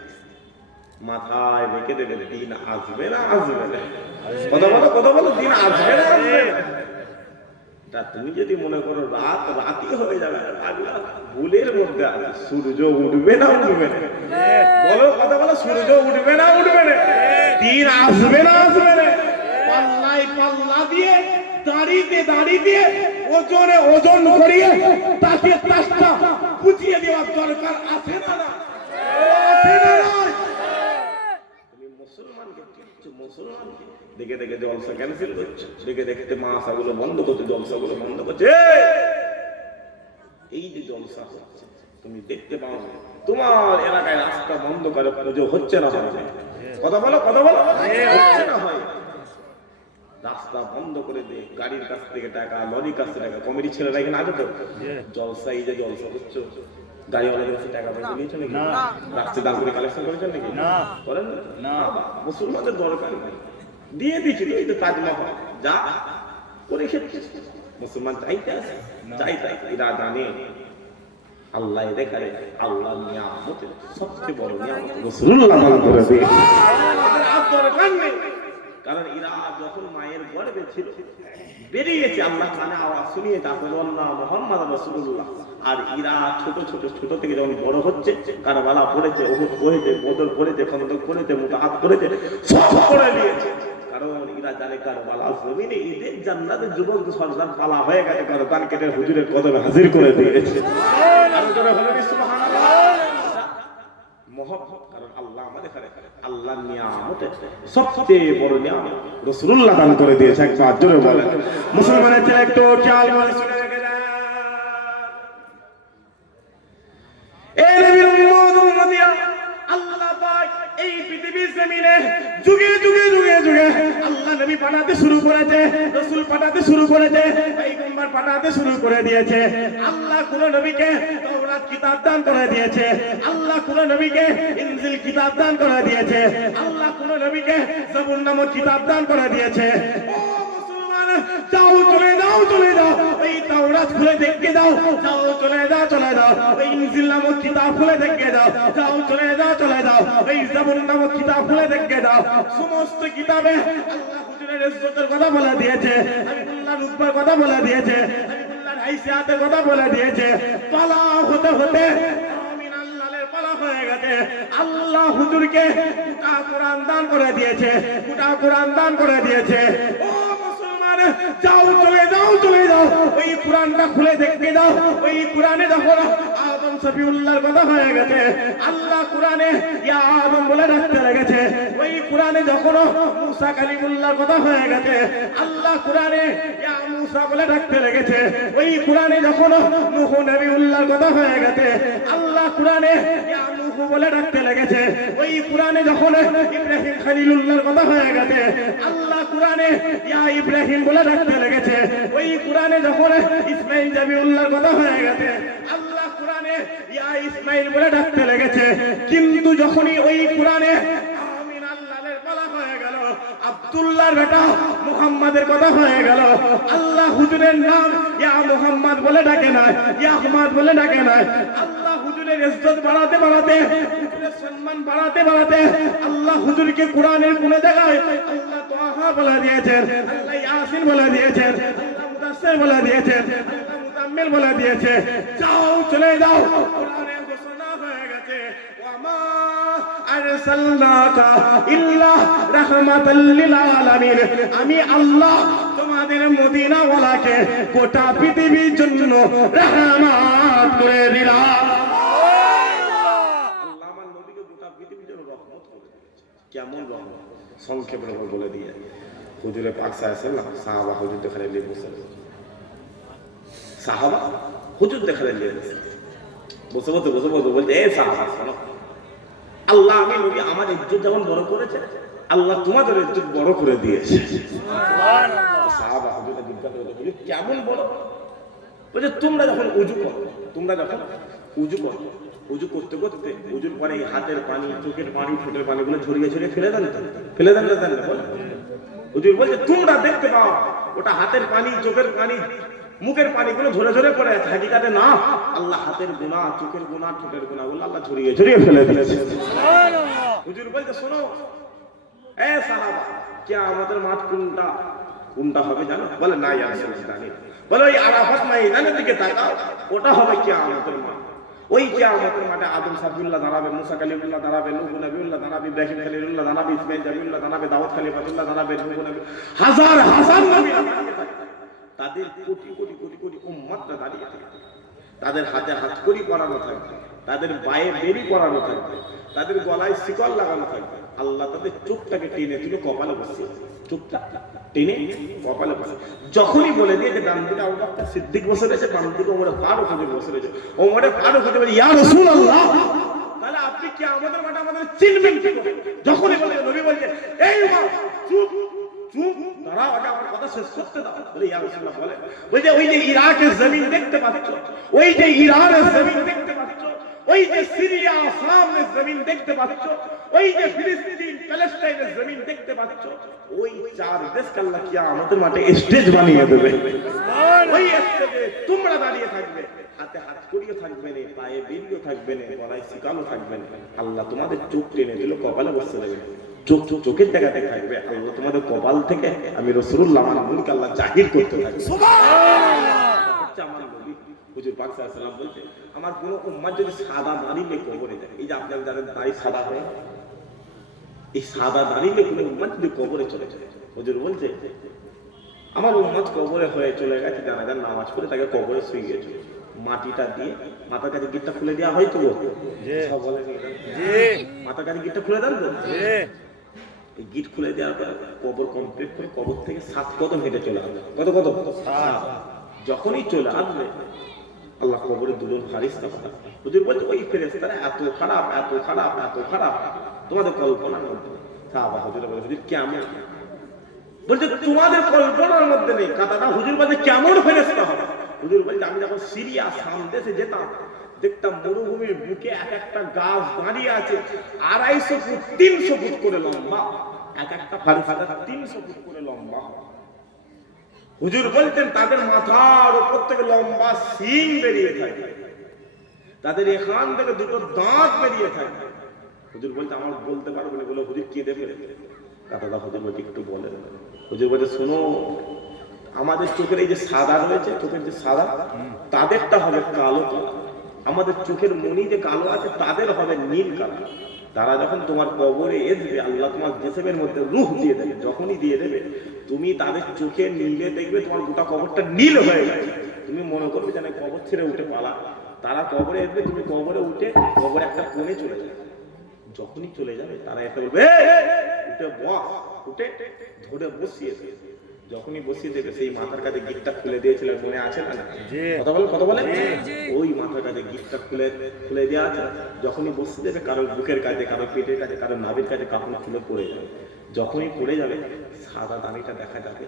মাথায় রেখে দেবে দিন আসবে না আসবে না? কথা বলো কথা বলো, দিন আসবে না আসবে না? তা তুমি যদি মনে করো রাত রাতই হয়ে যাবে, ভুলের মধ্যে আছে, সূর্য উঠবে না উঠবে না? বলো কথা বলো, সূর্য উঠবে না উঠবে না? দিন আসবে না আসবে না? পাল্লাই পাল্লা দিয়ে, দাড়িতে দাড়ি দিয়ে, ওজনে ওজন করিয়ে তাকে তাসটা বুঝিয়ে দেওয়ার দরকার আছে না? আছে না? তুমি মুসলমানকে কিচ্ছু, মুসলমানকে দেখে দেখে জলসা ক্যান্সেল করছে, দেখে দেখতে মাসাগুলো বন্ধ করছে, জলসাগুলো বন্ধ করছে। এই যে জলসা হচ্ছে তুমি দেখতে পাও না, তোমার এলাকায় রাস্তা বন্ধ করে পুজো হচ্ছে না? কথা বলো কথা বলো, হচ্ছে না? হয় রাস্তা বন্ধ করে দে, গাড়ির কাছ থেকে টাকা, লরির কাছ থেকে টাকা, কমিটি ছেলেরা এখানে আছে তো? জলসা, এই যে জলসা হচ্ছে, গাড়িওয়ালাদের কাছে টাকা পয়সা নিয়েছে নাকি? রাস্তায় দাম করে কালেকশন করেছেন নাকি? করেন না? মুসলমানদের দরকার নেই, দিয়ে দিচ্ছি। এই তো তাজমহল যা করে খেতে মুসলমান চাইতে আছে, চাইতে এরা জানে আল্লাহ দেখারে, আল্লাহ নিয়ামত সবচেয়ে বড় নিয়ামত রাসূলুল্লাহ দান করে দিয়ে দরকার নেই। কারণ এরা যখন মায়ের গর্ভে ছিল বেরিয়েছে, আল্লাহ কানে আওয়াজ শুনিয়ে তারপরে আল্লাহ মুহাম্মদ রাসূলুল্লাহ। আর এরা ছোট ছোট ছোট থেকে যখন বড় হচ্ছে, কারবালা পড়েছে, উহুদ পড়েছে, বদর পড়েছে, খন্দক পড়েছে, মুতাআত পড়েছে, সব পড়ে নিয়েছে। কারণ এরা জানে কারবালা জমিনে ঈদের জান্নাতের যুবক সরদার পালা হয়ে গেছে, গর্দান কেটে হুজুরের কদমে হাজির করে দিয়েছে। আর যারা হলো সুবহানাল্লাহ মহব্বত, কারণ আল্লাহ আমাদের আল্লাহ নিয়ামত সবচেয়ে বড় নিয়ামত রাসূলুল্লাহ দান করে দিয়েছে। একবার জোরে বলেন মুসলমানের ছেলে, একটু খেয়াল করে শুনে রেখে যান। এই নবীর উম্মত উম্মতিয়া আল্লাহ পাক এই পৃথিবীর জমিনে যুগে যুগে যুগে যুগে আল্লাহ নবী পাঠাতে শুরু করেছে, রাসূল পাঠাতে শুরু করেছে, পয়গম্বর পাঠাতে শুরু করে দিয়েছে। আল্লাহ কোন নবীকে তাওরাত কিতাব দান করে দিয়েছে, আল্লাহ কোন নবীকে ইনজিল কিতাব দান করে দিয়েছে, আল্লাহ কোন নবীকে জবুর নামক কিতাব দান করে দিয়েছে। ও মুসলমান, যাও চলে যাও চলে যাও, এই তাওরাত খুলে দেখে দাও, যাও চলে যাও চলে যাও, এই ইনজিল নামক কিতাব খুলে দেখে দাও, যাও চলে যাও চলে যাও, এই জবুর নামক কিতাব খুলে দেখে দাও। সমস্ত কিতাবে আল্লাহ হুজুরের ইজ্জতের কথা বলে দিয়েছে, হাবিবুল্লাহর রুতবার কথা বলে দিয়েছে, হাবিবুল্লাহর হাইসিয়াতের কথা বলে দিয়েছে। পালা হতে হতে আমিন আল্লাহর পালা হয়ে গেছে। আল্লাহ হুজুরকে গোটা কোরআন দান করে দিয়েছে, গোটা কোরআন দান করে দিয়েছে। ও মুসলমান, যাও চলে যাও চলে যাও, ওই কোরআনটা খুলে দেখে দাও, ওই কোরআনে যখন আদম সফিউল্লাহর কথা হয়ে গেছে, আল্লাহ কোরআনে ইয়া আদম বলে ডাকতে লেগেছে। ওই কোরআনে যখন মুসা কালিমুল্লাহর কথা হয়ে গেছে, আল্লাহ কোরআনে ইয়া মুসা বলে ডাকতে লেগেছে। ওই কোরআনে যখন নূহ নবিউল্লাহর কথা হয়ে গেছে, আল্লাহ কোরআনে ইয়া নূহ বলে ডাকতে লেগেছে। ওই কোরআনে যখন ইব্রাহিম খলিলুল্লাহর কথা হয়ে গেছে, আল্লাহ কোরআনে ইয়া ইব্রাহিম বলে ডাকতে লেগেছে। ওই কোরআনে যখন ইসমাইল জাবিউল্লাহর কথা হয়ে গেছে, আল্লাহ কোরআনে ইয়া ইসমাইল বলে ডাকতে লেগেছে। কিন্তু যখনই ওই কোরআনে আমিন আল্লাহর বলা হয়ে গেল, আব্দুল্লাহর বেটা মুহাম্মাদের কথা হয়ে গেল, আল্লাহ হুজুরের নাম ইয়া মুহাম্মদ বলে ডাকে না, ইয়া আহমদ বলে ডাকে না। আল্লাহ হুজুরের ইজ্জত বাড়াতে বাড়াতে, হুজুরের সম্মান বাড়াতে বাড়াতে, আল্লাহ হুজুরকে কোরআনের কোন জায়গায় আল্লাহ তাহা বলে দিয়েছেন, আল্লাহ ইয়াসিন বলে দিয়েছেন, আল্লাহ মুদাসসির বলে দিয়েছেন, আল্লাহ মুজাম্মিল বলে দিয়েছে। যাও চলে যাও, কোরআনে ঘোষণা হয়ে গেছে, ওয়ামা আরসালনাকা ইল্লা রাহমাতাল লিল আলামিন। আমি আল্লাহ তোমাদের মদিনা ওয়ালাকে গোটা পৃথিবীর জন্য রহমত করে দিলাম। আল্লাহ আমার নবীকে গোটা পৃথিবীর জন্য রহমত করে দিয়েছে। কেমন রহমত সংক্ষেপে বলে দিয়ে হুজুরে পাক সাল্লাল্লাহু আলাইহি সাহাবা হুজুর দেখালে বসে, সাহাবা হুজুর দেখালে বসে বলতে এ সাহাবা শোনো, আল্লাহ আমি নবী আমার ইজ্জত যেমন বড় করেছে, আল্লাহ তোমাদের ইজ্জত বড় করে দিয়েছে। সুবহানাল্লাহ। সাহাবা হুজুরকে জিজ্ঞাসা করতে বলি কেমন বড়? বলে তোমরা যখন উযু করো, উযু করতে করতে উযুর পরে এই হাতের পানি, চোখের পানি, ঠোঁটের পানিগুলো ছড়িয়ে ফেলে দেন না বলে হুজুর বলছে তোমরা দেখতে পাও ওটা হাতের পানি, চোখের পানি, মুখের পানিগুলো ঝরে পড়ে আছে, হাকিকাতে না, আল্লাহ হাতের গুনাহ, চোখের গুনাহ, ঠোঁটের গুনাহগুলো আল্লাহ ছড়িয়ে ফেলে দিয়েছে। সুবহানাল্লাহ। হুজুর বলছে শোনো এ সাহাবা, কিয়ামতের মাঠ কোনটা হবে জানো? বলে না ইয়া রাসূলুল্লাহ জানি। বলে ওই আরাফাত ময়দানের দিকে তাকাও, ওটা হবে কিয়ামতের মাঠ। ওই কিয়ামতের মাঠে আদম সাফিউল্লাহ দাঁড়াবে, মুসা কালিমুল্লাহ দাঁড়াবে, নূহ নবিউল্লাহ দাঁড়াবে, ইব্রাহিম খলিলুল্লাহ দাঁড়াবে, ইসমাঈল জাবিউল্লাহ দাঁড়াবে, দাউদ খলিফাতুল্লাহ দাঁড়াবে, নূহ নবী, হাজার নবী দাঁড়াবে। তাদের কোটি উম্মতরা দাঁড়িয়ে থাকবে, তাদের হাতে হাতকড়ি পরানো থাকবে, তাদের পায়ে বেড়ি পরানো থাকবে, তাদের গলায় শিকল লাগানো থাকবে। আল্লাহ তাদের চোখটাকে টেনে তুলে কপালে বসিয়ে, চোখটা টেনে কপালে বসে যখনই বলে দিয়ে যে ডান দিকে আবু বকর সিদ্দিক বসে রয়েছে, বাম দিকে ওমর ফারুক বসে রয়েছে, ওমর ফারুক বলে ইয়া রাসূলুল্লাহ, তাহলে আপনি কি আমাদের মাঠে আমাদের চিনবেন কি করে? যখনই বলে নবী বলছে এই ওমর চুপ দাঁড়াও, আগে আমার কথা শেষ করতে দাও। বলে ইয়া রাসূলুল্লাহ বলে ওই যে ইরাকের জমিন দেখতে পাচ্ছ, ওই যে ইরানের জমিন দেখতে পাচ্ছ, ওই যে সিরিয়া শামের জমিন দেখতে পাচ্ছ, ওই যে ফিলিস্তিন প্যালেস্টাইনের জমিন দেখতে পাচ্ছ, ওই চার দেশকে আল্লাহ কিয়ামতের মাঠে স্টেজ বানিয়ে দেবে। ওই স্টেজে তোমরা দাঁড়িয়ে থাকবে, হাতে হাত করিয়ে থাকবে না, পায়ে বেরিয়ে থাকবে না, গলায় শিকালো থাকবে না। আল্লাহ তোমাদের চোখ টেনে দিল, কপালে বসে দেবে, চোখের জায়গাতে থাকবে। আল্লাহ তোমাদের কপাল থেকে আমি রাসূলুল্লাহ আমার নূরকে আল্লাহ জাহির করতে থাকবে। সুবহানাল্লাহ। আমার নবী হুজুর পাক সাল্লাল্লাহু আলাইহি ওয়াসাল্লাম বলতে আমার কোন উম্মত যদি সাদা দাড়ি নিয়ে কবরে যায়, এই যে আপনারা যাদের দাড়ি সাদা হয়, এই সাদা দাড়ি নিয়ে কোন উম্মত যদি কবরে চলে যায়, হুজুর বলছে আমার উম্মত কবরে হয়ে চলে গেছে, জানাজার নামাজ পড়ে তাকে কবরে শুয়ে গেছে, মাটিটা দিয়ে মাথার কাছে গিটটা খুলে দেওয়া হয় তো? সব বলে মাথার কাছে গিটটা খুলে দেন তো? এই গিট খুলে দেওয়ার পর কবর কমপ্লিট করে কবর থেকে 7 কদম হেঁটে চলে আসবে। কত? যখনই চলে আসবে আল্লাহ কবরে দুজন ফারিস্তা পাঠাবে। হুজুর বলছে ওই ফেরেশতারা এত খারাপ তোমাদের কল্পনার মধ্যে। সাহাবা হুজুর বলে হুজুর কেমন? বলছে তোমাদের কল্পনার মধ্যে নেই কথাটা। হুজুর বলছে কেমন ফেরেশতা হবে? হুজুর বলছে আমি যখন সিরিয়া শাম দেশে যেতাম, দেখতাম মরুভূমির বুকে একটা গাছ দাঁড়িয়ে আছে, 250 ফুট 300 ফুট করে লম্বা, একটা ফারিস্তা 300 ফুট করে লম্বা। হুজুর বলতেন তাদের মাথার উপর থেকে লম্বা শিং বেরিয়ে থাকে, তাদের এখান থেকে দুটো দাঁত বেরিয়ে থাকে। হুজুর বলতে আমার বলতে পারবে না, বলে হুজুর কেঁদে ফেলে কথাটা। হুজুর বলতে একটু বলেন। হুজুর বলতে শোনো, আমাদের চোখের এই যে সাদা রয়েছে, চোখের যে সাদা, তাদেরটা হবে কালো কালো। আমাদের চোখের মনি যে কালো আছে, তাদের হবে নীল কালো। তারা যখন তোমার কবরে আসবে, আল্লাহ তোমার জিসমের মধ্যে রূহ দিয়ে দেবে। যখনই দিয়ে দেবে, তুমি তাদের চোখে নীলে দেখবে তোমার গোটা কবরটা নীল হয়ে গেছে। তুমি মনে করবে যেন কবর ছেড়ে উঠে পালা। তারা কবরে আসবে, তুমি কবরে উঠে কবরে একটা কোণে চলে যাবে। যখনই চলে যাবে তারা এসে বলবে উঠে বস, উঠে ধরে বসিয়ে দেবে। যখনই বসিয়ে দেবে সেই মাথার কাছে গিটটা খুলে দিয়েছিল, মনে আছে না? কথা বলে ওই মাথার কাছে গিটটা খুলে দেওয়া আছে। যখনই বসিয়ে দেবে কারোর বুকের কাছে, কারোর পেটের কাছে, কারোর নাভির কাছে কাপড় খুলে পড়ে যাবে। যখনই পড়ে যাবে সাদা দাড়িটা দেখা যাবে।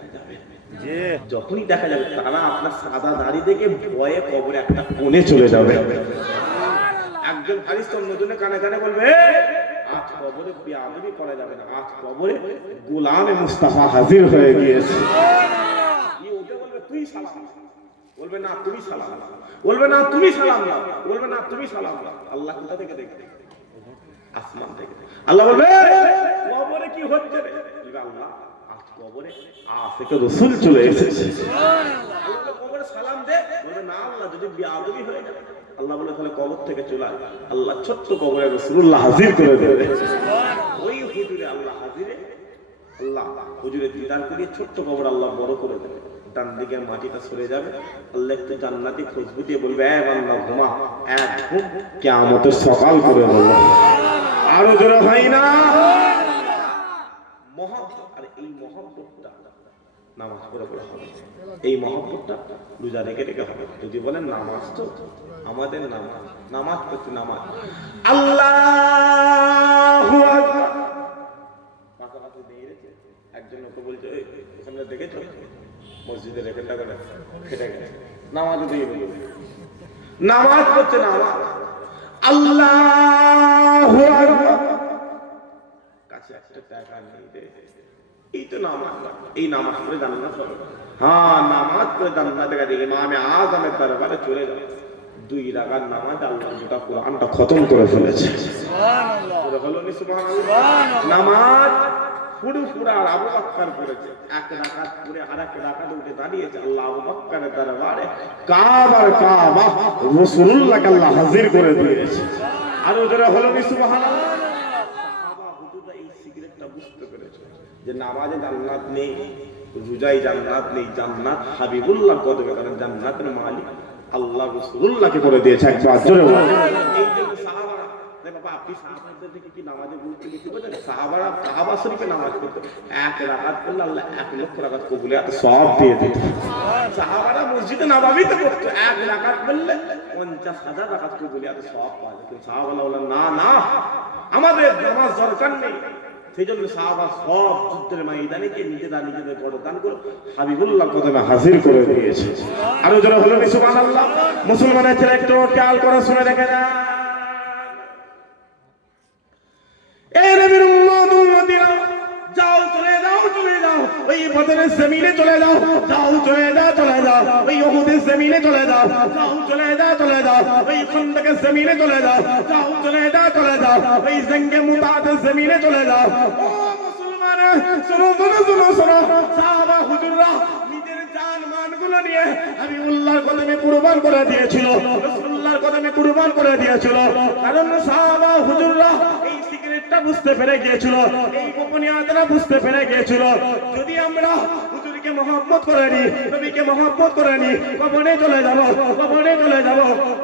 যখনই দেখা যাবে তারা আপনার সাদা দাড়ি দেখে ভয়ে কবরে একটা কোণে চলে যাবে। একজন ফারিস্তা অন্যজনের কানে কানে বলবে, আজ কবরে বেয়াদবি করা যাবে না, আজ কবরে গোলামে মুস্তাফা হাজির হয়ে গিয়েছে। ওকে বলবে তুই সালাম, বলবে না তুমি সালাম, বলবে না তুমি সালাম দাও, বলবে না তুমি সালাম দাও। আল্লাহ কোথা থেকে দেখবে? আসমান থেকে। আল্লাহ বলবে কবরে কি হচ্ছে রে? আল্লাহ আজ কবরে আশিকে রাসূল চলে এসেছে। আল্লাহ কবরে সালাম দে, বলবে না আল্লাহ যদি বেয়াদবি হয়ে যায়। আল্লাহ বলে তাহলে কবর থেকে চলে আয়। আল্লাহ ছোট্ট কবরে রাসূলুল্লাহ হাজির করে দেবে। ওই হুজুরে আল্লাহ হাজিরে, আল্লাহ হুজুরে দিদার করে ছোট্ট কবর আল্লাহ বড় করে দেবে। ডান দিকে মাটিটা সরে যাবে, আল্লাহ একটু জান্নাতি খুশবু দিয়ে বলবে, এ বান্দা ঘুমা, এক ঘুম কিয়ামতের সকাল করে দেব। আরো জোরে হয় না মহব্বত। আর এই মহব্বতটা নামাজ পড়ে পড়ে হবে। এই মহব্বতটা রোজা রেখে রেখে হবে। যদি বলেন নামাজ তো আমাদের নামাজ পড়তে নামাজ আল্লাহু আকবার পাশাপাশি দিয়ে রেখে একজন ওকে বলছে, ওখানে দেখেছো মসজিদের এখানটা করে ফেটে গেছে, নামাজ দিয়ে বলবে নামাজ পড়ছে নামাজ আল্লাহু আকবার, কাছে একটা টাকা নেই রে, এই তো নামাজ, এই নামাজ পড়ে জান্নাত পাবে। হ্যাঁ নামাজ পড়ে জান্নাত দেখা যায়। ইমামে আযমের দরবারে চলে যাবে, 2 রাকাত নামাজ আল্লাহ গোটা কোরআনটা খতম করে ফেলেছে। সুবহানাল্লাহ, বলো নি সুবহানাল্লাহ। নামাজ ফুরফুরা আবু বকর করেছে, 1 রাকাত পড়ে আরেক রাকাতে উঠে দাঁড়িয়েছে আল্লাহ আবু বকরের দরবারে কাবার কাবা রাসূলুল্লাহকে আল্লাহ হাজির করে দিয়েছে। আর ওরা হলো নি সুবহানাল্লাহ। সাহাবা হুজুররা এই সিগারেটটা বুঝতে পেরেছে যে নামাজে জান্নাত নেই, রোজায় জান্নাত নেই, জান্নাত হাবিবুল্লাহ কদমে, কারণ জান্নাতের মালিক আল্লাহ রাসূলুল্লাহকে করে দিয়েছে। একবার জোরে বলো। এই যে সাহাবারা, বাবা আপনি সাহাবাদের থেকে কি নামাজে গুরুত্ব দিতে বলেন? সাহাবারা কাবা শরীফে নামাজ পড়তো, 1 রাকাত পড়লে আল্লাহ 1 লক্ষ রাকাত কবুলিয়াত সওয়াব দিয়ে দিত। সাহাবারা মসজিদে নববীতে পড়তো, 1 রাকাত পড়লে 50,000 রাকাত কবুলিয়াত সওয়াব পাওয়া যেত। সাহাবারা বললেন না না আমাদের নামাজ দরকার নেই। সেই জন্য সাহাবা সব যুদ্ধের ময়দানে গিয়ে নিজেদের বড়দান করে হাবিবুল্লাহ কদমে হাজির করে দিয়েছে। আরো যারা হলো সুবহানাল্লাহ। মুসলমানের ছেলে একটু খেয়াল করে শুনে দেখে না, এ নবীর উম্মত উম্মতিরা যাও চলে যাও চলে যাও, ওই বদরের জমিনে চলে যাও, যাও চলে যাও চলে যাও, ওই উহুদের জমিনে চলে যাও, যাও চলে যাও চলে যাও, ওই খন্দকের জমিনে চলে যাও, যাও চলে যাও চলে যাও, ওই জঙ্গে মুতাদের জমিনে চলে যাও। ও মুসলমান শোনো শোনো শোনো শোনো, সাহাবা হুজুররা নিজের জান মানগুলো নিয়ে হাবিবুল্লাহর কদমে কুরবান করে দিয়েছিল, রাসূলুল্লাহর কদমে কুরবান করে দিয়েছিল। কারণ সাহাবা হুজুররা এই সিগারেটটা বুঝতে পেরে গিয়েছিল, এই গোপনীয়তাটা বুঝতে পেরে গিয়েছিল। যদি আমরা হুজুরকে মহব্বত করে নি, নবীকে মহব্বত করে নি, কবরে চলে যাব, কবরে চলে যাব,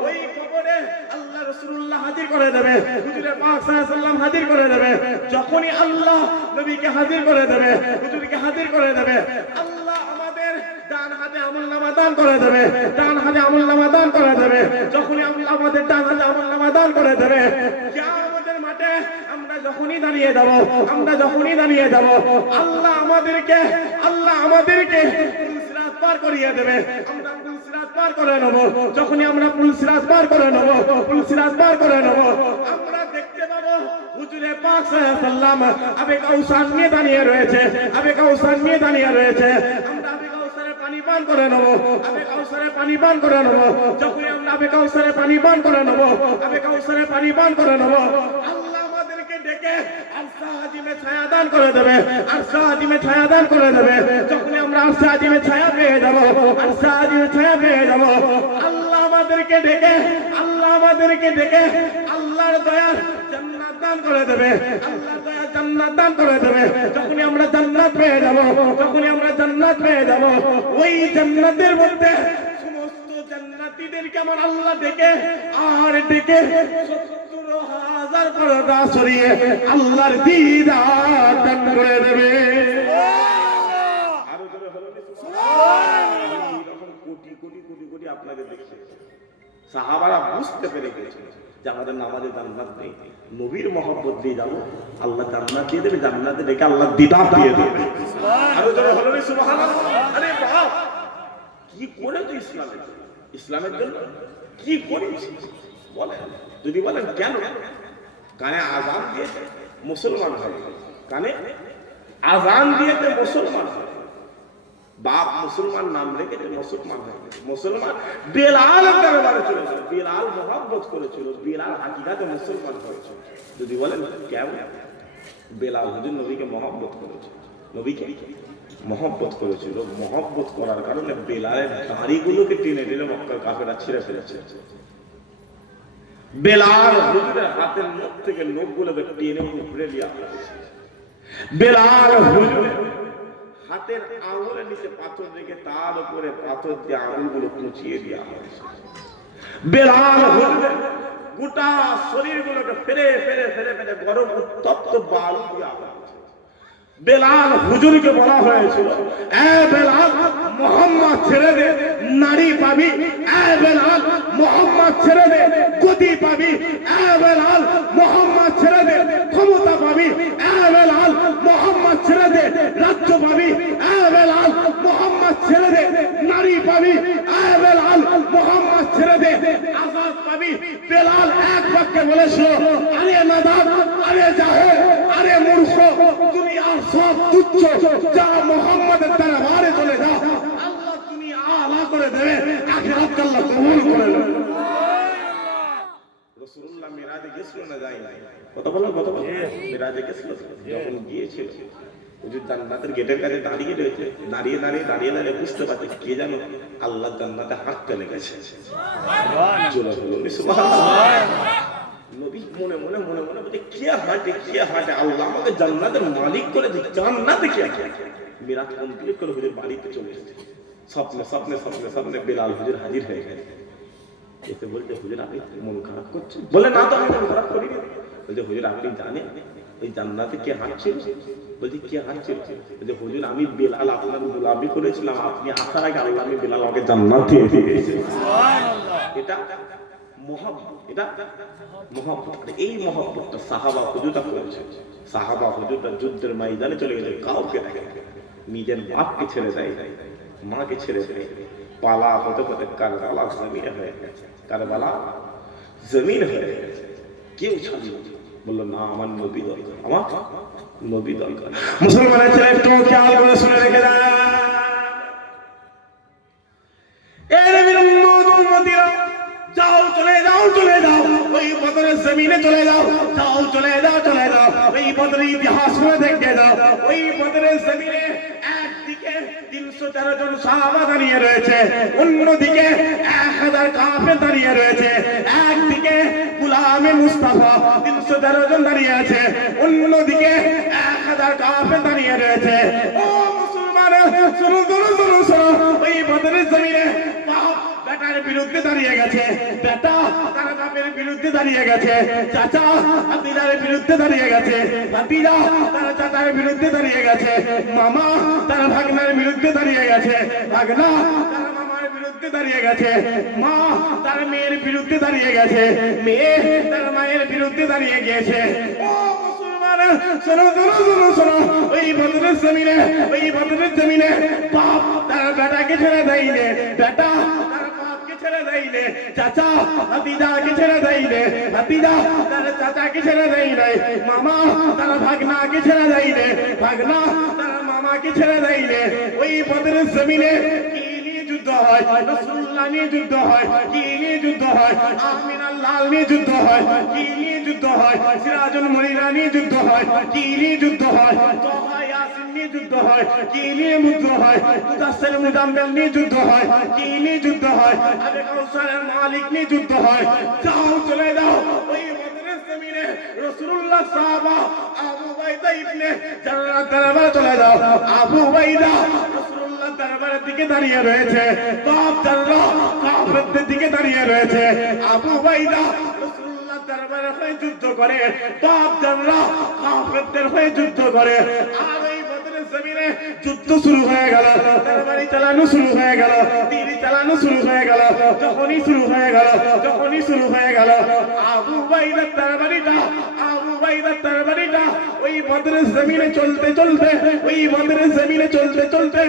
ওই কবরে আল্লাহ রাসূলুল্লাহ হাজির করে দেবে, হুজুরে পাক সাল্লাল্লাহু আলাইহি ওয়াসাল্লাম হাজির করে দেবে। যখনই আল্লাহ নবীকে হাজির করে দেবে, হুজুরকে হাজির করে দেবে, আল্লাহ আমাদের ডান হাতে আমলনামা দান করে দেবে, ডান হাতে আমলনামা দান করে দেবে। যখনই আল্লাহ আমাদের ডান হাতে আমলনামা দান করে দেবে, কিয়ামতের মাঠে আমরা যখনই দাঁড়িয়ে যাব, আমরা যখনই দাঁড়িয়ে যাব, আল্লাহ আমাদেরকে পুলসিরাত পার করিয়ে দেবে। আমরা পুলসিরাত পার করে নেব। যখনই আমরা পুলসিরাত পার করে নেব, পুলসিরাত পার করে নেব, আমরা দেখতে পাবো হুজুরে পাক সাল্লাল্লাহু আলাইহি ওয়াসাল্লাম আবে কাউসার নিয়ে দাঁড়িয়ে রয়েছে, আবে কাউসার নিয়ে দাঁড়িয়ে রয়েছে। আমরা আবে কাউসারে পানি পান করে নেব, আবে কাউসারে পানি পান করে নেব। যখনই আমরা আবে কাউসারে পানি পান করে নেব, আবে কাউসারে পানি পান করে নেব, আল্লাহ আমাদেরকে ডেকে আরশে আজিমে ছায়া দান করে দেবে, আরশে আজিমে ছায়া দান করে দেবে। যখনই আমরা আরশে আজিমে ছায়া পেয়ে যাব, আরশে আজিমে ছায়া পেয়ে যাব, আল্লাহ আমাদেরকে ডেকে, আল্লাহ আমাদেরকে ডেকে আল্লাহর দয়া জান্নাত দান করে দেবে, আল্লাহর দয়া জান্নাত দান করে দেবে। যখনই আমরা জান্নাত পেয়ে যাব, যখনই আমরা জান্নাত পেয়ে যাব, ওই জান্নাতের মধ্যে সমস্ত জান্নাতীদেরকে আমার আল্লাহ ডেকে আর ডেকে 70,000 পর্দা সরিয়ে আল্লাহর দিদার দান করে দেবে। আরো জোরে হলো সাহাবারা বুঝতে পেরে গেছে যে আমাদের নামাজে জান্নাত নেই, নবীর মহব্বত দিয়ে যাবো, আল্লাহ জান্নাত দিয়ে দেবে, জান্নাতে রেখে আল্লাহ দিদার দিয়ে দেবে। আরো জোরে হলো না সুবহানাল্লাহ। আরে বাপ, কি করে তুই ইসলামের জন্য কি করেছিস বলেন? যদি বলেন কেন, কানে আযান দিয়েছে মুসলমান হয়, কানে আযান দিয়েছে মুসলমান হয়, বাপ মুসলমান নাম রেখেছে মুসলমান হয়ে গেছে। মুসলমান বেলাল দরবারে চলে গেল, বেলাল মহব্বত করেছিল, বেলাল হাকিকাতে মুসলমান হয়েছে। যদি বলেন কেন, বেলাল হুজুর নবীকে মহব্বত করেছিল, নবীকে মহব্বত করেছিল, মহব্বত করার কারণে বেলালের দাড়িগুলোকে টেনে টেনে মক্কার কাফেররা ছিঁড়ে ফেলেছে। বেলাল হুজুরের হাতের নখ থেকে নখগুলোকে টেনে উপরে দেওয়া হয়েছে। বেলাল হুজুরের হাতের আঙুলের নিচে পাথর রেখে তার উপরে পাথর দিয়ে আঙুলগুলো কুচিয়ে দেওয়া হয়েছে। বেলাল হুজুরের গোটা শরীরগুলোকে ফেরে ফেরে ফেরে ফেরে গরম উত্তপ্ত বালু দেওয়া হয়েছে। বেলাল হুজুরকে বলা হয়েছিল, এ বেলাল মোহাম্মদ ছেড়ে দে, নারী পাবি। এ বেলাল মোহাম্মদ ছেড়ে দে, গতি পাবি। এ বেলাল মোহাম্মদ ছেড়ে দে, ক্ষমতা পাবি। এ বেলাল মোহাম্মদ ছেড়ে দে, রাজ্য পাবি। এ বেলাল মোহাম্মদ ছেড়ে দে, নারী পাবি। এ বেলাল মোহাম্মদ ছেড়ে দে, আজাদ পাবি। বেলাল এক বাক্যে বলেছিল, আরে নাদান, আরে জাহেল, আরে মূর্খ, তুমি আর সব তুচ্ছ, যা মোহাম্মদের দরবারে চলে যাও, আল্লাহ তুমি আলা করে দেবে, আখিরাত আল্লাহ কবুল করে নেবে। রাসূলুল্লাহ মিরাজে গেছিল না, যায় নাই? কথা বলো মিরাজে গেছিল, যখন গিয়েছিল হুজুর জান্নাতের গেটের কাছে দাঁড়িয়ে রয়েছে, দাঁড়িয়ে দাঁড়িয়ে দাঁড়িয়ে দাঁড়িয়ে বুঝতে পারছে কে জানো আল্লাহ জান্নাতে হাঁটতে লেগেছে। নবী মনে মনে মনে মনে বলছে, কে হাঁটে কে হাঁটে, আল্লাহ আমাকে জান্নাতের মালিক করে দিচ্ছে, জান্নাতে কে হাঁটে। মিরাজ কমপ্লিট করে হুজুর বাড়িতে চলে এসেছে। স্বপ্নে স্বপ্নে স্বপ্নে স্বপ্নে বেলাল হুজুর হাজির হয়ে গেছে। এসে বলছে, হুজুর আপনি মন খারাপ করছেন? বলে না তো, আমি মন খারাপ করিনি। বলছে, হুজুর আপনি জানেন ওই জান্নাতে কে হাঁটছিল? বলছি, কে হাঁটছিল? বলছে, হুজুর আমি বেলাল আপনার গোলামি করেছিলাম, আপনি আসার আগে আল্লাহ আমি বেলাল আমাকে জান্নাতে দিয়ে দিয়েছে। এটা মহব্বত, এটা মহব্বত। এই মহব্বতটা সাহাবা হুজুরটা করেছে। সাহাবা হুজুরটা যুদ্ধের ময়দানে চলে গেছে, কাউকে দেখে নিজের বাপকে ছেড়ে দেয়, মাকে ছেড়ে দেয়, পালা হতে হতে কারবালা জমিনে হয়ে গেছে, কারবালা জমিন হয়ে গেছে। কেউ ছাড়ল, বললো না আমার নবী দরকার, আমার নবী দরকার। মুসলমানের ছেলে একটু খেয়াল করে শুনে রেখে দেয়, যাও চলে যাও চলে যাও ওই বদরের জমিনে চলে যাও, যাও চলে যাও চলে যাও ওই বদরের ইতিহাস করে দেখতে যাও। ওই বদরের জমিনে একদিকে 313 জন সাহাবা দাঁড়িয়ে রয়েছে, অন্যদিকে 1000 কাফের দাঁড়িয়ে রয়েছে। একদিকে গোলামে মুস্তাফা 313 জন দাঁড়িয়ে আছে, অন্যদিকে 1000 কাফের দাঁড়িয়ে রয়েছে। ও মুসলমান, শুনো শুনো শুনো শুনো, ওই বদরের জমিনে বেটার বিরুদ্ধে দাঁড়িয়ে গেছে, বেটা তার বাপের বিরুদ্ধে দাঁড়িয়ে গেছে, চাচা ভাতিজার বিরুদ্ধে দাঁড়িয়ে গেছে, ভাতিজা তার চাচার বিরুদ্ধে দাঁড়িয়ে গেছে, মামা তার ভাগনার বিরুদ্ধে দাঁড়িয়ে গেছে, ভাগনা তার মামার বিরুদ্ধে দাঁড়িয়ে গেছে, মা তার মেয়ের বিরুদ্ধে দাঁড়িয়ে গেছে, মেয়ে তার মায়ের বিরুদ্ধে দাঁড়িয়ে গিয়েছে। ও মুসলমান, শোনো শোনো শোনো শোনো, ওই বদরের জমিনে, ওই বদরের জমিনে বাপ তার বেটাকে ছেড়ে দেয়নি, বেটা ছেড়ে দেয়নি, চাচা ভাতিজাকে ছেড়ে দেয়নি, ভাতিজা তার চাচাকে ছেড়ে দেয়নি, মামা তার ভাগনাকে ছেড়ে দেয়নি, ভাগনা তার মামাকে ছেড়ে দেয়নি। ওই বদরের জমিনে কি নিয়ে যুদ্ধ হয়? রাসূলুল্লাহ নিয়ে যুদ্ধ হয়। কি নিয়ে যুদ্ধ হয়? আমিনার লাল নিয়ে যুদ্ধ হয়। কি নিয়ে যুদ্ধ হয়? সিরাজুল মুনিরা নিয়ে যুদ্ধ হয়। কি নিয়ে যুদ্ধ হয়? তোহা ইয়াসিন নিয়ে যুদ্ধ হয়। কি নিয়ে যুদ্ধ হয়? মুদাসসির মুজাম্মিল নিয়ে যুদ্ধ হয়। কি নিয়ে যুদ্ধ হয়? আবে কাউসারের মালিক নিয়ে যুদ্ধ হয়। যাও চলে যাও ওই বদরের জমিনে রাসূলুল্লাহ সাহাবা আবু উবাইদা ইবনে জাররাহ দরবারে চলে যাও। আবু উবাইদা রাসূলুল্লাহ দরবারের দিকে দাঁড়িয়ে রয়েছে, বাপ জাররাহ কাফেরদের দিকে দাঁড়িয়ে রয়েছে। আবু উবাইদা রাসূলুল্লাহ দরবারে হয়ে যুদ্ধ করে, বাপ জাররাহ কাফেরদের হয়ে যুদ্ধ করে। আর এই বদরের জমিনে যুদ্ধ শুরু হয়ে গেল, তরবারি চালানো শুরু হয়ে গেল, তীর চালানো শুরু হয়ে গেল। যখনই শুরু হয়ে গেল, যখনই শুরু হয়ে গেল, আবু উবাইদার তরবারিটা ওই বদরের জমিনে চলতে চলতে, ওই বদরের জমিনে চলতে চলতে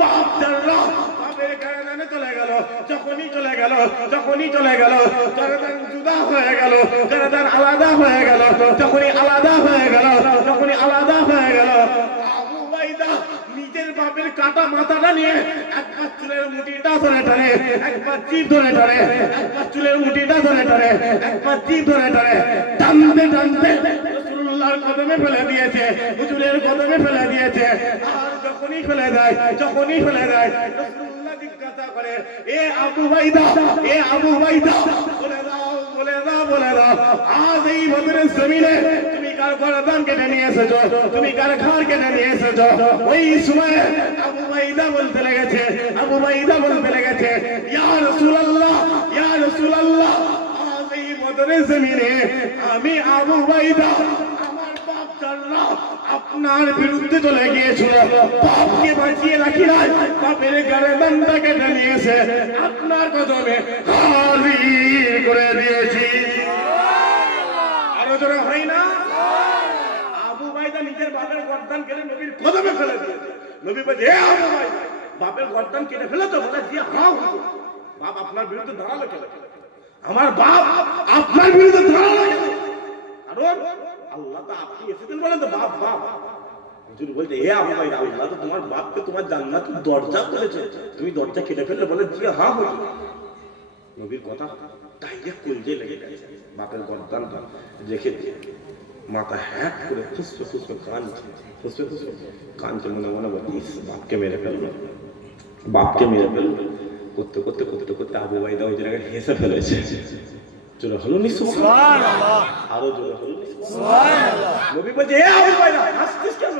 বাপ জাররা বাপের গায়ে চলে গেল। যখনই চলে গেল, যখনই চলে গেল, গর্দান জুদা হয়ে গেল, গর্দান আলাদা হয়ে গেল। যখনই আলাদা হয়ে গেল, যখনই আলাদা হয়ে গেল, আবু উবাইদা নিজের বাপের কাটা মাথাটা নিয়ে একবার চুলের মুঠিটা ধরে টানে, একবার জিভ ধরে টানে, একবার চুলের মুঠিটা ধরে টানে, একবার জিভ ধরে টানে, টানতে টানতে রাসূলুল্লাহর কদমে ফেলে দিয়েছে, হুজুরের কদমে ফেলে দিয়েছে। আর যখনই ফেলে দেয়, যখনই ফেলে দেয়, রাসূলুল্লাহ জিজ্ঞাসা করে, এ আবু উবাইদা, এ আবু উবাইদা, বলে দাও, বলে দাও, বলে দাও, আজ এই বদরের জমিনে তুমি কার গর্দান কেটে নিয়ে এসেছো, তুমি কার ঘাড় কেটে নিয়ে এসেছো? ওই সময় আবু উবাইদা বলতে লেগেছে, আবু উবাইদা বলতে লেগেছে, ইয়া রাসূলুল্লাহ, ইয়া রাসূলুল্লাহ, আজ এই বদরের জমিনে আমি আবু উবাইদা আমার বাপ জাররা আপনার বিরুদ্ধে চলে গিয়েছিল, বাপকে বাঁচিয়ে রাখি নাই, বাপের গর্দানটা কেটে নিয়েছে, আপনার কদমে হাজির করে দিয়েছি। আরো জোরে হয় না? আবু উবাইদা নিজের বাপের গর্দান কেটে নবীর কদমে ফেলে দিয়েছে। নবী বলে, এ আবু উবাইদা, বাপের গর্দান কেটে ফেলেছো? বলে, জি হ্যাঁ হুজুর। বাপ আপনার বিরুদ্ধে দাঁড়ালো কেন? আমার বাপ আপনার বিরুদ্ধে দাঁড়ালো কেন? কারণ আল্লাহ তো আপনি এসেছেন বলে তো বাপ বাপ। হুজুর বলতে, হে আবু উবাইদা, আল্লাহ তো তোমার বাপকে তোমার জান্নাতের দরজা করেছে, তুমি দরজা কেটে ফেললে? বলে, জি হ্যাঁ হুজুর। নবীর কথা ডাইরেক্ট কলজে লেগে গেছে। বাপের গর্দানটা রেখে দিয়ে মাথা হ্যাক করে ফুসফে ফুসফে কাঁদছে, ফুসফে ফুসফে কাঁদছে, মনে মনে বলছে, ইস, বাপকে মেরে ফেলবে, বাপকে মেরে ফেলবে। করতে করতে করতে করতে আবু উবাইদা ওই জায়গায় হেসে ফেলেছে। জোরে হলো নি সুবহানাল্লাহ? আরো জোরে হলো নি সুবহানাল্লাহ? নবী বলছে, এ আবু উবাইদা, হাসছিস কেন?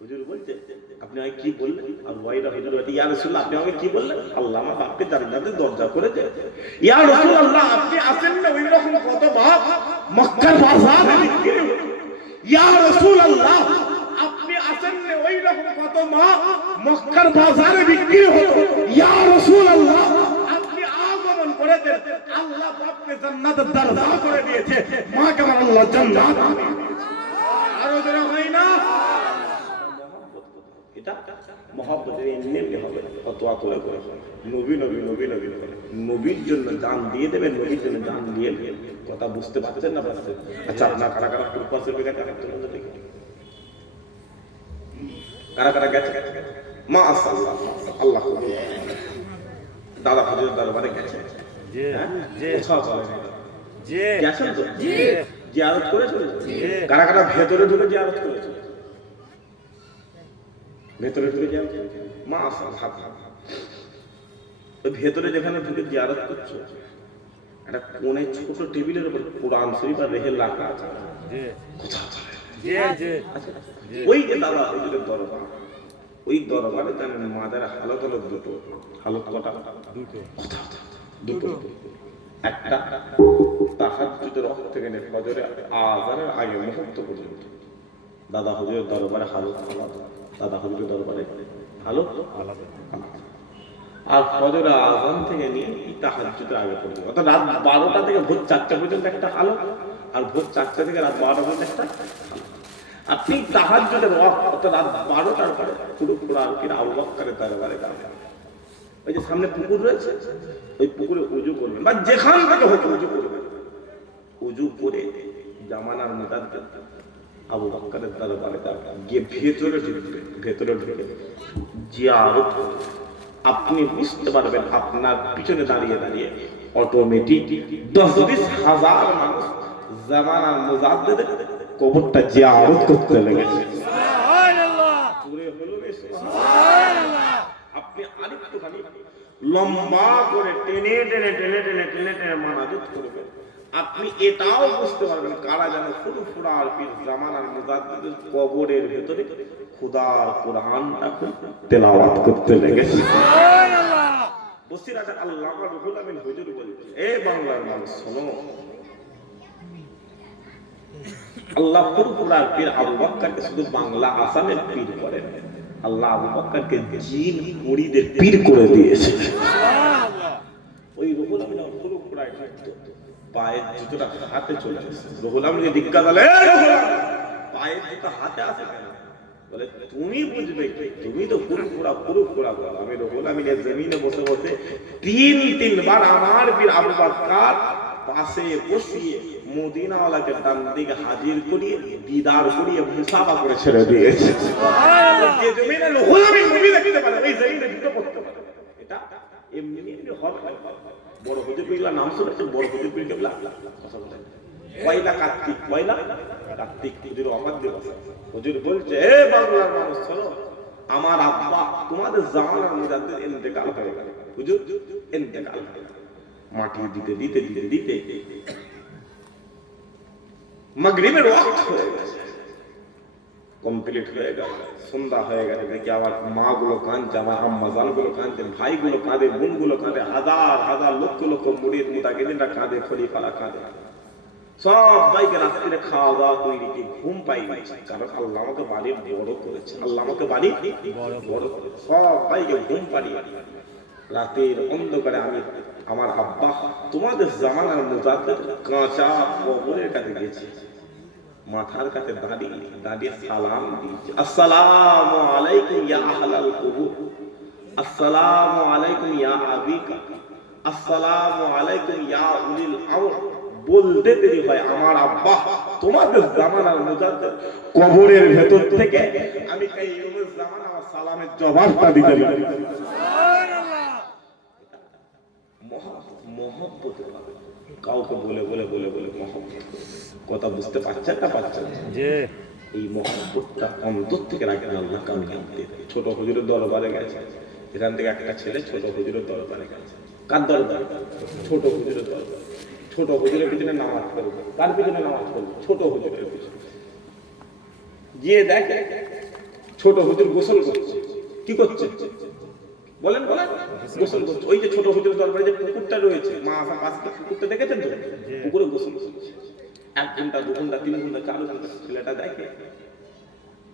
হুজুর বলছে, আপনি আমাকে কি বললেন? আবু উবাইদা হুজুর বলছে, ইয়া রাসূলুল্লাহ, আপনি আমাকে কি বললেন? আল্লাহ আমার বাপকে জান্নাতের দরজা করে দেয়। ইয়া রাসূলুল্লাহ, আপনি আসেন না ওই রকম কত বাপ মক্কার বাজারে বিক্রি হতো। ইয়া রাসূলুল্লাহ, আপনি আসেন না ওই রকম কত মা মক্কার বাজারে বিক্রি হতো। ইয়া রাসূলুল্লাহ, আপনি আগমন করেছেন, আল্লাহ বাপকে জান্নাতের দরজা করে দিয়েছে, মাকে আমার আল্লাহ জান্নাত। আরো জোরে হয় না? এটা মহব্বতের এমনি হবে, ফতোয়া করে করে নবী নবী নবী নবী করে নবীর জন্য জান দিয়ে দেবেন, নবীর জন্য জান দিয়ে দেবেন। কথা বুঝতে পারছেন না? পারছেন? আচ্ছা, আপনার কারা কারা পূর্বাসের বেলা কারা দেখি, কারা কারা গেছে? মা আল্লাহ আল্লাহ দাদা হুজুর দরবারে গেছে, গেছেন তো? জিয়ারত করেছেন? কারা কারা ভেতরে ঢুকে জিয়ারত করেছে? ভেতরে ঢুকে জিয়ারত করেছে? মা আল্লাহ ভেতরে যেখানে ঢুকে জিয়ারত করছো, একটা কোণে ছোট টেবিলের উপর কোরআন শরীফ আর রেহেল রাখা আছে। ওই যে দাদা হুজুরের দরবার, ওই দরবারে জানেন মাদের হালত হলো দুটো। হালত কটা? দুটো। একটা তাহাজ্জুদের ওয়াক্ত থেকে নিয়ে ফজরের আযানের আগে মুহূর্ত পর্যন্ত দাদা হুজুরের দরবারে হালত আলাদা। দাদা হুজুরের দরবারে হালত আলাদা। আর ফজরের আযান থেকে নিয়ে তাহাজ্জুদের আগে পর্যন্ত, অর্থাৎ রাত 12টা থেকে ভোর 4টা পর্যন্ত একটা হালত, আর ভোর 4টা থেকে রাত 12টা পর্যন্ত একটা হালত। আপনি তাহাজ্জুদের ওয়াক্ত অর্থাৎ রাত 12টার পরে পুরো কোরআন কি আবু বকরের দরবারে যাবেন। ওই যে সামনে পুকুর রয়েছে, ওই পুকুরে উযু করবেন, বা যেখান থেকে হোক উযু করবেন। উযু করে জামানার মুতাদ্দিদ আবু বকরের দরবারে গিয়ে ভেতরে ঢুকবেন। ভেতরে ঢুকে জিয়ারত করবেন। আপনি বুঝতে পারবেন আপনার পিছনে দাঁড়িয়ে দাঁড়িয়ে অটোমেটিক 10-20 হাজার মানুষ জামানার মুজাদ্দিদের কবরটা জিয়ারত করতে লেগেছে। সুবহানাল্লাহ! সুবহানাল্লাহ! আপনি আরেকটুখানি লম্বা করে টেনে টেনে টেনে টেনে টেনে টেনে মানাজত করবেন। আপনি এটাও বুঝতে পারবেন কারা যেন ফুরফুরার পীর জামানার মুজাদ্দিদের কবরের ভেতরে খোদার কোরআনটা তেলাওয়াত করতে লেগেছে। সুবহানাল্লাহ! বসিরাটের আল্লামা রুহুল আমিন হুজুর বলছে, এ বাংলার মানুষ শোনো, আল্লাহ ফুরফুরার পীর আবু বকরকে শুধু বাংলা আসামের পীর করেন, আল্লাহ আবু বকরকে জিন কুড়িদের পীর করে দিয়েছে। ওই রুহুল আমিন ফুরফুরায় পায়ের জুতোটা হাতে চলে আসে। রুহুল আমিনকে জিজ্ঞাসা করলে, পায়ের জুতো হাতে আসে কেন? বলে তুমি বুঝবে কি, তুমি তো ফুরফুরা বলো। আমি রুহুল আমিনের জমিনে বসে বসে তিনবার আমার পীর আবু বকর পাশে বসিয়ে মদিনাওয়ালাকে ডান দিকে হাজির করিয়ে দিদার করিয়ে মুসাফা করে ছেড়ে দিয়েছে। যে জমিনে রুহুল আমিন নবী দেখতে পারে, ওই জমিনে দুটো করতে পারে। এটা এমনি এমনি হবে না। বড় হুজুর পীরলা নাম শুনেছে, বড় হুজুর পীর কেবলা কথা বলেন। পয়লা কার্তিক হুজুর অবাদ দিবস। হুজুর বলছে, এ বাংলার মানুষ শোনো, আমার আব্বা তোমাদের জামানার মুজাদ্দিদ ইন্তেকাল হয়ে গেল। হুজুর ইন্তেকাল হয়ে গেল। মাটি দিতে দিতে দিতে দিতে মাগরিবের ওয়াক্ত হয়ে গেছে, কমপ্লিট হয়ে গেল, সন্ধ্যা হয়ে গেছে। দেখি আমার মা গুলো কাঁদছে, আমার আম্মা জান গুলো কাঁদছে, ভাই গুলো কাঁদে, বোন গুলো কাঁদে, হাজার হাজার লক্ষ লক্ষ মুরিদ মুতাকিদিনরা কাঁদে, খলিফারা কাঁদে। সবাইকে রাত্রিরে খাওয়া দাওয়া করে কি ঘুম পাই নাই, কারণ আল্লাহ আমাকে বাড়ি বড় করেছে, আল্লাহ আমাকে বাড়ি বড় করেছে। সবাইকে ঘুম পাড়িয়ে রাতের অন্ধকারে আমি আমার আব্বা তোমাদের জামানার মুজাদ্দিদ কাঁচা কবরের কাছে গেছি, মাথার কাছে দাঁড়িয়ে সালাম দিয়েছে, আসসালামু আলাইকুম ইয়া আহলাল কুবুর, আসসালামু আলাইকুম ইয়া আবিকা, আসসালামু আলাইকুম ইয়া উলিল আমর। বলতে দেরি হয়, আমার আব্বা তোমাদের জামানার মুজাদ্দিদ কবরের ভেতর থেকে আমি কাইয়ুমের জামানা আমার সালামের জবাবটা দিতে পারি। মহব্বত কাউকে বলে বলে বলে বলে মহব্বত, কথা বুঝতে পারছেন না? পারছেন যে এই মহব্বতটা অন্তর থেকে রাখেন, আল্লাহ কামিয়াব দিয়ে দেয়। ছোট হুজুরের দরবারে গেছে, এখান থেকে একটা ছেলে ছোট হুজুরের দরবারে গেছে। কার দরবার? ছোট হুজুরের দরবার। ছোট হুজুরের পিছনে নামাজ পড়বে। কার পিছনে নামাজ পড়বে? ছোট হুজুরের পিছনে। গিয়ে দেখে ছোট হুজুর গোসল করছে। কি করছে? বলেন বলেন, গোসল করছে। ওই যে ছোট হুজুরের দরবারে যে পুকুরটা রয়েছে, মা আসা পাশে পুকুরটা দেখেছেন তো? পুকুরে গোসল করছে। 1 ঘন্টা 2 ঘন্টা 3 ঘন্টা 4 ঘন্টা ছেলেটা দেখে।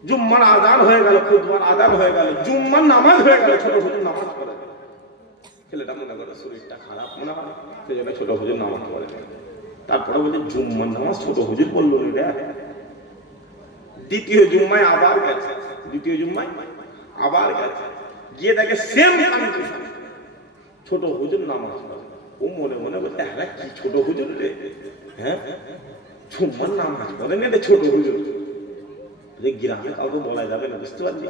জুম্মার আযান হয়ে গেল, খুতবার আযান হয়ে গেল, জুম্মার নামাজ হয়ে গেল, ছোট হুজুর নামাজ পড়ে। ছেলেটা মনে করে শরীরটা খারাপ মনে হয়, সেজন্য ছোট হুজুর নামাজ পড়ে। তারপরে বলে জুম্মার নামাজ ছোট হুজুর বললো রে। দ্বিতীয় জুম্মায় আবার গেছে, গিয়ে দেখে সেম ছোট হুজুর নামাজ পড়ে। ও মনে মনে বলছে, হ্যাঁ কি ছোট হুজুর রে, হ্যাঁ জুম্মার নামাজ পড়ে না ছোট হুজুর। গ্রামে কাউকে বলা যাবে না, বুঝতে পারছি।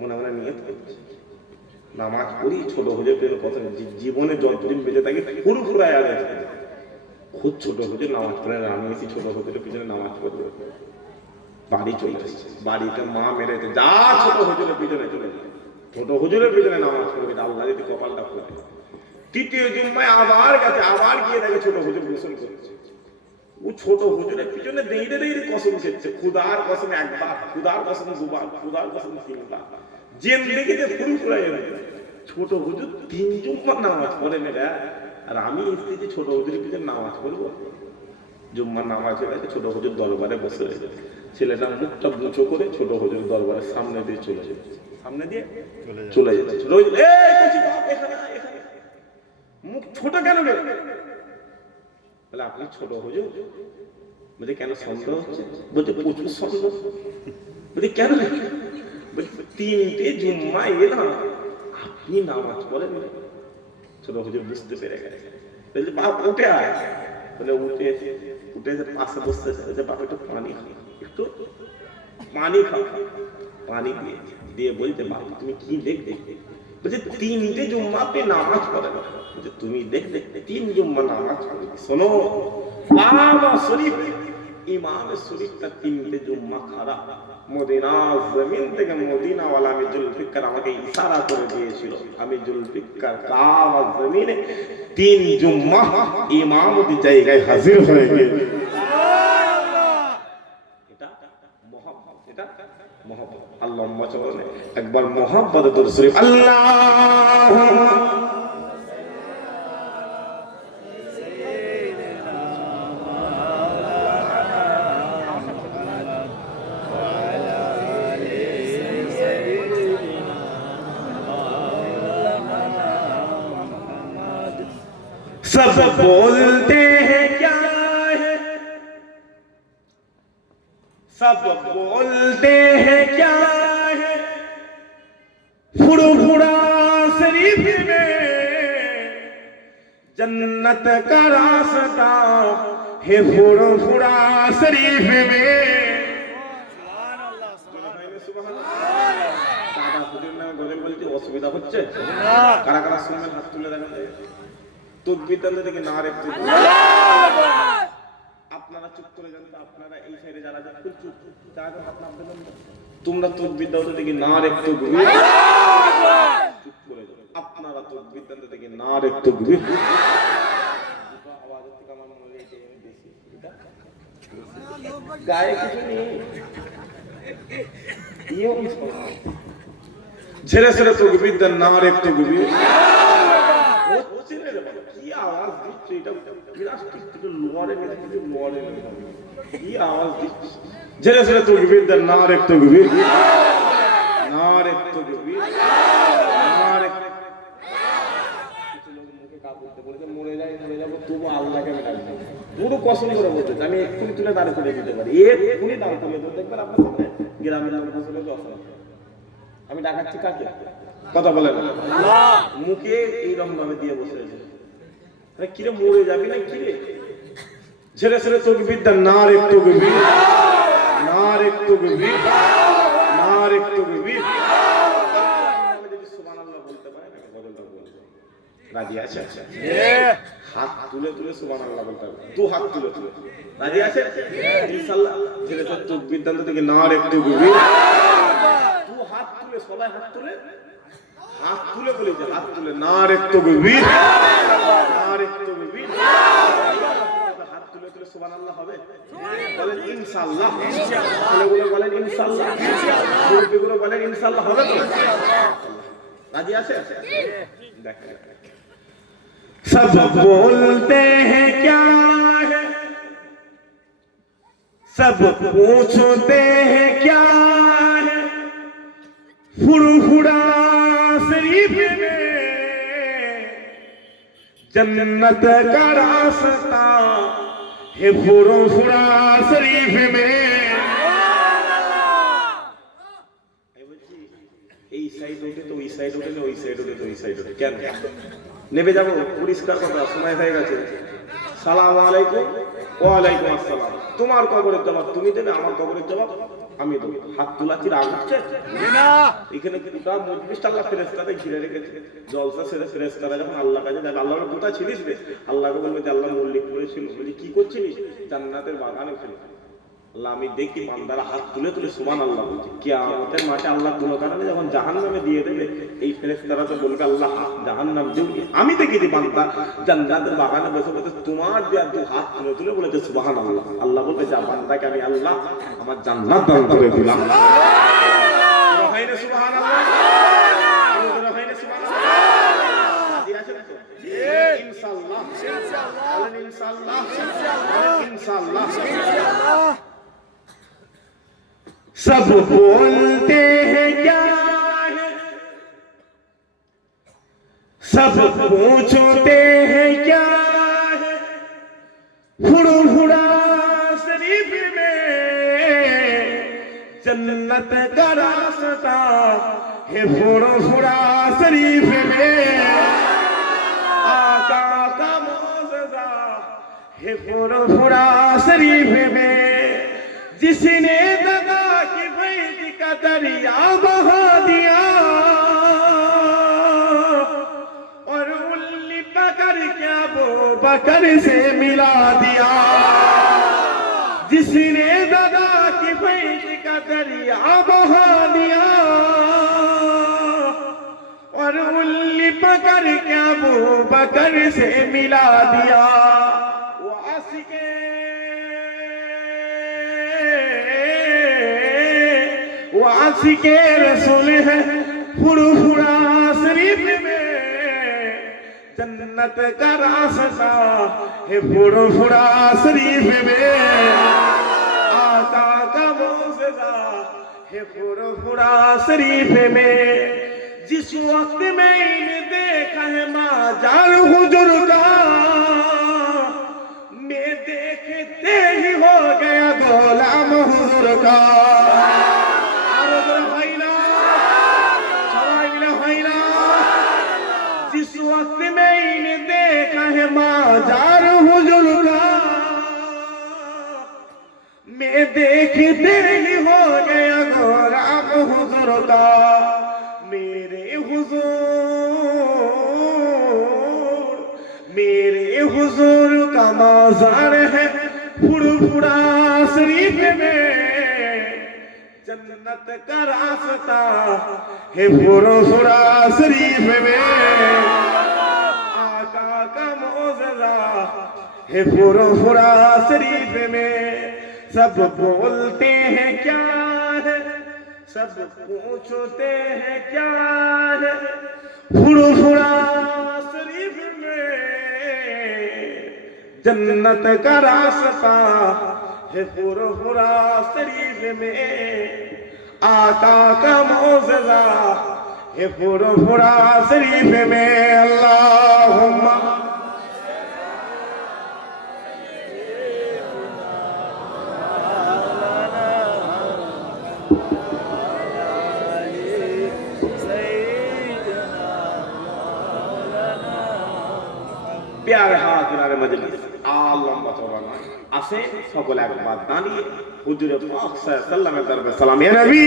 মনে মনে নিয়ত করছে, নামাজ পড়ি ছোট হুজুর পেল কথা। জীবনে যতদিন বেঁচে থাকি ফুরফুরায় আর খুব ছোট হুজুর নামাজ পড়ে না, আমি এসে ছোট হুজুরের পিছনে নামাজ পড়বো। বাড়ি চলে এসেছে, বাড়িতে মা মেরেছে, যা ছোট হুজুরের পিছনে চলে যায়, ছোট হুজুরের পিছনে নামাজ পড়বে, আল্লাহ যদি কপালটা খুলে। তৃতীয় জুম্মায় আবার গেছে, আবার গিয়ে দেখে ছোট হুজুর গোসল করছে। ও ছোট হুজুরের পিছনে দেইতে দেইতে কসম খেচ্ছে, খুদার কসম একবার, খুদার কসম দুবার, খুদার কসম 3বার। জিন্দেগি যে ফুরফুরায় ছোট হুজুর 3 জুম্মার নামাজ পড়ে মেরা, আর আমি স্ত্রী ছোট হুজুরের পিছনে নামাজ পড়বো। জুম্মার নামাজ হয়ে গেছে, ছোট হুজুর দরবারে বসে রয়েছে। ছেলেটা মুখটা বুচো করে ছোট হুজুর দরবারের সামনে দিয়ে চলে যাচ্ছে, সামনে দিয়ে চলে যাচ্ছে। মুখ ছোট কেন রে? বলে আপনি ছোট হুজুর? বলছে কেন সন্দেহ হচ্ছে? বলছে প্রচুর সন্দেহ। বলছে কেন? 3টে জুম্মা এলাম, আপনি নামাজ পড়েন? ছোট হুজুর বুঝতে পেরে গেছে। বলছে বাপ উঠে আয়। বলে উঠে এসে পাশে বসতে চাইছে, বাপ একটু পানি খাও, একটু পানি খাও। পানি দিয়ে বলছে বাপ তুমি কি দেখবে? বলছে 3টে জুম্মা আপনি নামাজ পড়েন। বলছে তুমি দেখবে 3 জুম্মা নামাজ পড়ে। শোনো, ইমাম শরীফটা 3টে জুম্মা খারাপ। মদিনা জমিন থেকে মদিনাওয়ালা আমি জুলফিকার আমাকে ইশারা করে দিয়েছিল, আমি জুলফিকার কাবা জমিনে 3 জুম্মা ইমামতি জায়গায় হাজির হয়ে গেছে। এটা মহব্বত, এটা মহব্বত। আল্লাহুম্মা চলে একবার মহব্বত দরুদ শরীফ আল্লাহ। सब बोलते हैं क्या है, सब बोलते हैं क्या है, फुरफुरा शरीफ में जन्नत का रास्ता है, फुरफुरा शरीफ में। অসুবিধা হচ্ছে? কারা কারা শুনবেন হাত তুলে দেখেন। তকবীর থেকে না রে, আপনারা চুপ করে যান তো, আপনারা এই সাইডে যারা যাচ্ছেন চুপ, যারা হাত নামতে দেন তোমরা তকবীর দাও থেকে না রে তকবীর, চুপ করে যাও আপনারা তকবীর দাও থেকে না রে তকবীর। আওয়াজ থেকে আমার মনে হয় বেশি, গায়ে কিছু নেই, ইও ছেড়ে ছেড়ে তকবীর দেন না রে তকবীর। কি আওয়াজ দিচ্ছে এটা, প্লাস্টিক থেকে লোয়ারে গেছে, লোয়ারে কি আওয়াজ দিচ্ছে, ছেড়ে ছেড়ে তকবীর দেন না রে তকবীর, না রে তকবীর, না রে। কিছু লোক মুখে কাপড়তে বলেছে মরে যাই মরে যাবো, তবু আল্লাহকে আমি ডাকবো, পুরো কসম করে বলতেছে আমি এক্ষুনি তুলে দাঁড় করে দিতে পারি, এক্ষুনি দাঁড় করে দেবো। দেখবেন আপনার সামনে গ্রামের লোক বসে আমি ডাকাচ্ছি কাকে, কথা বলেন মুখে এইরকম ভাবে দিয়ে বসে আছে, কিরে মরে যাবি না কিরে, ছেড়ে ছেড়ে তকবীর দেন না রে তকবীর, না রে তকবীর, না রে তকবীর। যদি সুবহানাল্লাহ বলতে পারেন আমি বলতে বলবো, রাজি আছে? হাত তুলে তুলে সুবহানাল্লাহ বলতে হবে, দু হাত তুলে তুলে, রাজি আছে ইনশাআল্লাহ? ছেড়ে ছেড়ে তকবীর দেন থেকে না রে তকবীর, দু হাত তুলে, সবাই হাত তুলে, হাত তুলে বলেছে, হাত তুলে না রে তকবীর, না রে তকবীর। হাত তুলে তুলে সুবহানাল্লাহ হবে, বলেন ইনশাআল্লাহ, ছেলেগুলো বলেন ইনশাআল্লাহ, মুরব্বিগুলো বলেন ইনশাআল্লাহ, হবে তো? রাজি আছে? দেখেন सब बोलते हैं क्या है, सब पूछते हैं क्या है, फुरफुरा शरीफ में जन्नत का रास्ता है, फुरफुरा शरीफ में। এই সাইড ওঠে তো ওই সাইড ওঠে না, ওই সাইড ওঠে তো ওই সাইড ওঠে, কেন নেবে যাবো? পরিষ্কার কথা, সময় হয়ে গেছে। সালাম আলাইকুম, ওয়ালাইকুম আসসালাম। তোমার কবরের জবাব তুমি দেবে, আমার কবরের জবাব আমি দেবো। হাত তোলাচ্ছি রাগ হচ্ছে না? এখানে গোটা মজলিসটা আল্লাহ ফেরেশতাদের ঘিরে রেখেছে, জলসা সেরে ফেরেশতারা যখন আল্লাহ কাছে যাবে, আল্লাহ কোথায় ছিলিস রে? আল্লাহকে বলবে যে আল্লাহ মল্লিক করেছিল, বলছি কি করছিস? জান্নাতের বাগানে ছিল। আল্লাহ আমি দেখি বান্দারা হাত তুলে তুলে সুবহানাল্লাহ বলছে। কিয়ামতের মাঠে আল্লাহ কোনো কারণে যখন জাহান্নামে দিয়ে দেবে, এই ফেরেশতারা তো বলবে আল্লাহ জাহান্নাম দিও, আমি দেখি বান্দা জান্নাতের বাগানে বসে বসে তোমার দেয়া দু হাত তুলে তুলে বলেছে সুবহানাল্লাহ। আল্লাহ বলবে যা বান্দাকে আমি আল্লাহ আমার জান্নাত দান করে দিলাম। সুবহানাল্লাহ, ইনশাআল্লাহ, ইনশাআল্লাহ, ইনশাআল্লাহ। सब बोलते हैं क्या है, सब पूछते हैं क्या है, फुरफुरा शरीफ में जन्नत का रास्ता है, फुरफुरा शरीफ में आका का मौजज़ा है, फुरफुरा शरीफ में जिसने दगा की फैज का दरिया बहा दिया और उल्ली पकड़ क्या वो बकर से मिला दिया, जिसने दगा की फैज का दरिया बहा दिया और उल्ली पकड़ क्या वो बकर से मिला दिया। वो आशिके वो आशिके रसूल है, फुरफुरा शरीफ में जन्नत का रास्ता है, फुरफुरा शरीफ में आका का मौजज़ा है, फुरफुरा शरीफ में जिस वक्त में देखा है माजार हुजूर का हुजूर का आरो जरा भाई ना सवाई मिला भाई ना जिस वक्त में इन्हें देखा है माजार हुजूर का मैं देखते ही हो गया गुलाम हुजूर का मेरे हुजूर का माजार है फुरफुरा शरीफ में जन्नत का रास्ता है फुरफुरा शरीफ में आका का मौजज़ा है फुरफुरा शरीफ में सब बोलते हैं क्या है सब पूछते हैं क्या है फुरफुरा शरीफ में जन्नत का रास्ता है फुरफुरा शरीफ में आका का मौजज़ा है फुरफुरा शरीफ में अल्लाहुम्मा प्यारे हाजिराने मजलिस आलम बतौराना আসে সকলে একবার দাঁড়িয়ে হুজুরে পাক সাল্লাল্লাহু আলাইহি ওয়াসাল্লামের দরবারে সালাম ইয়া নবী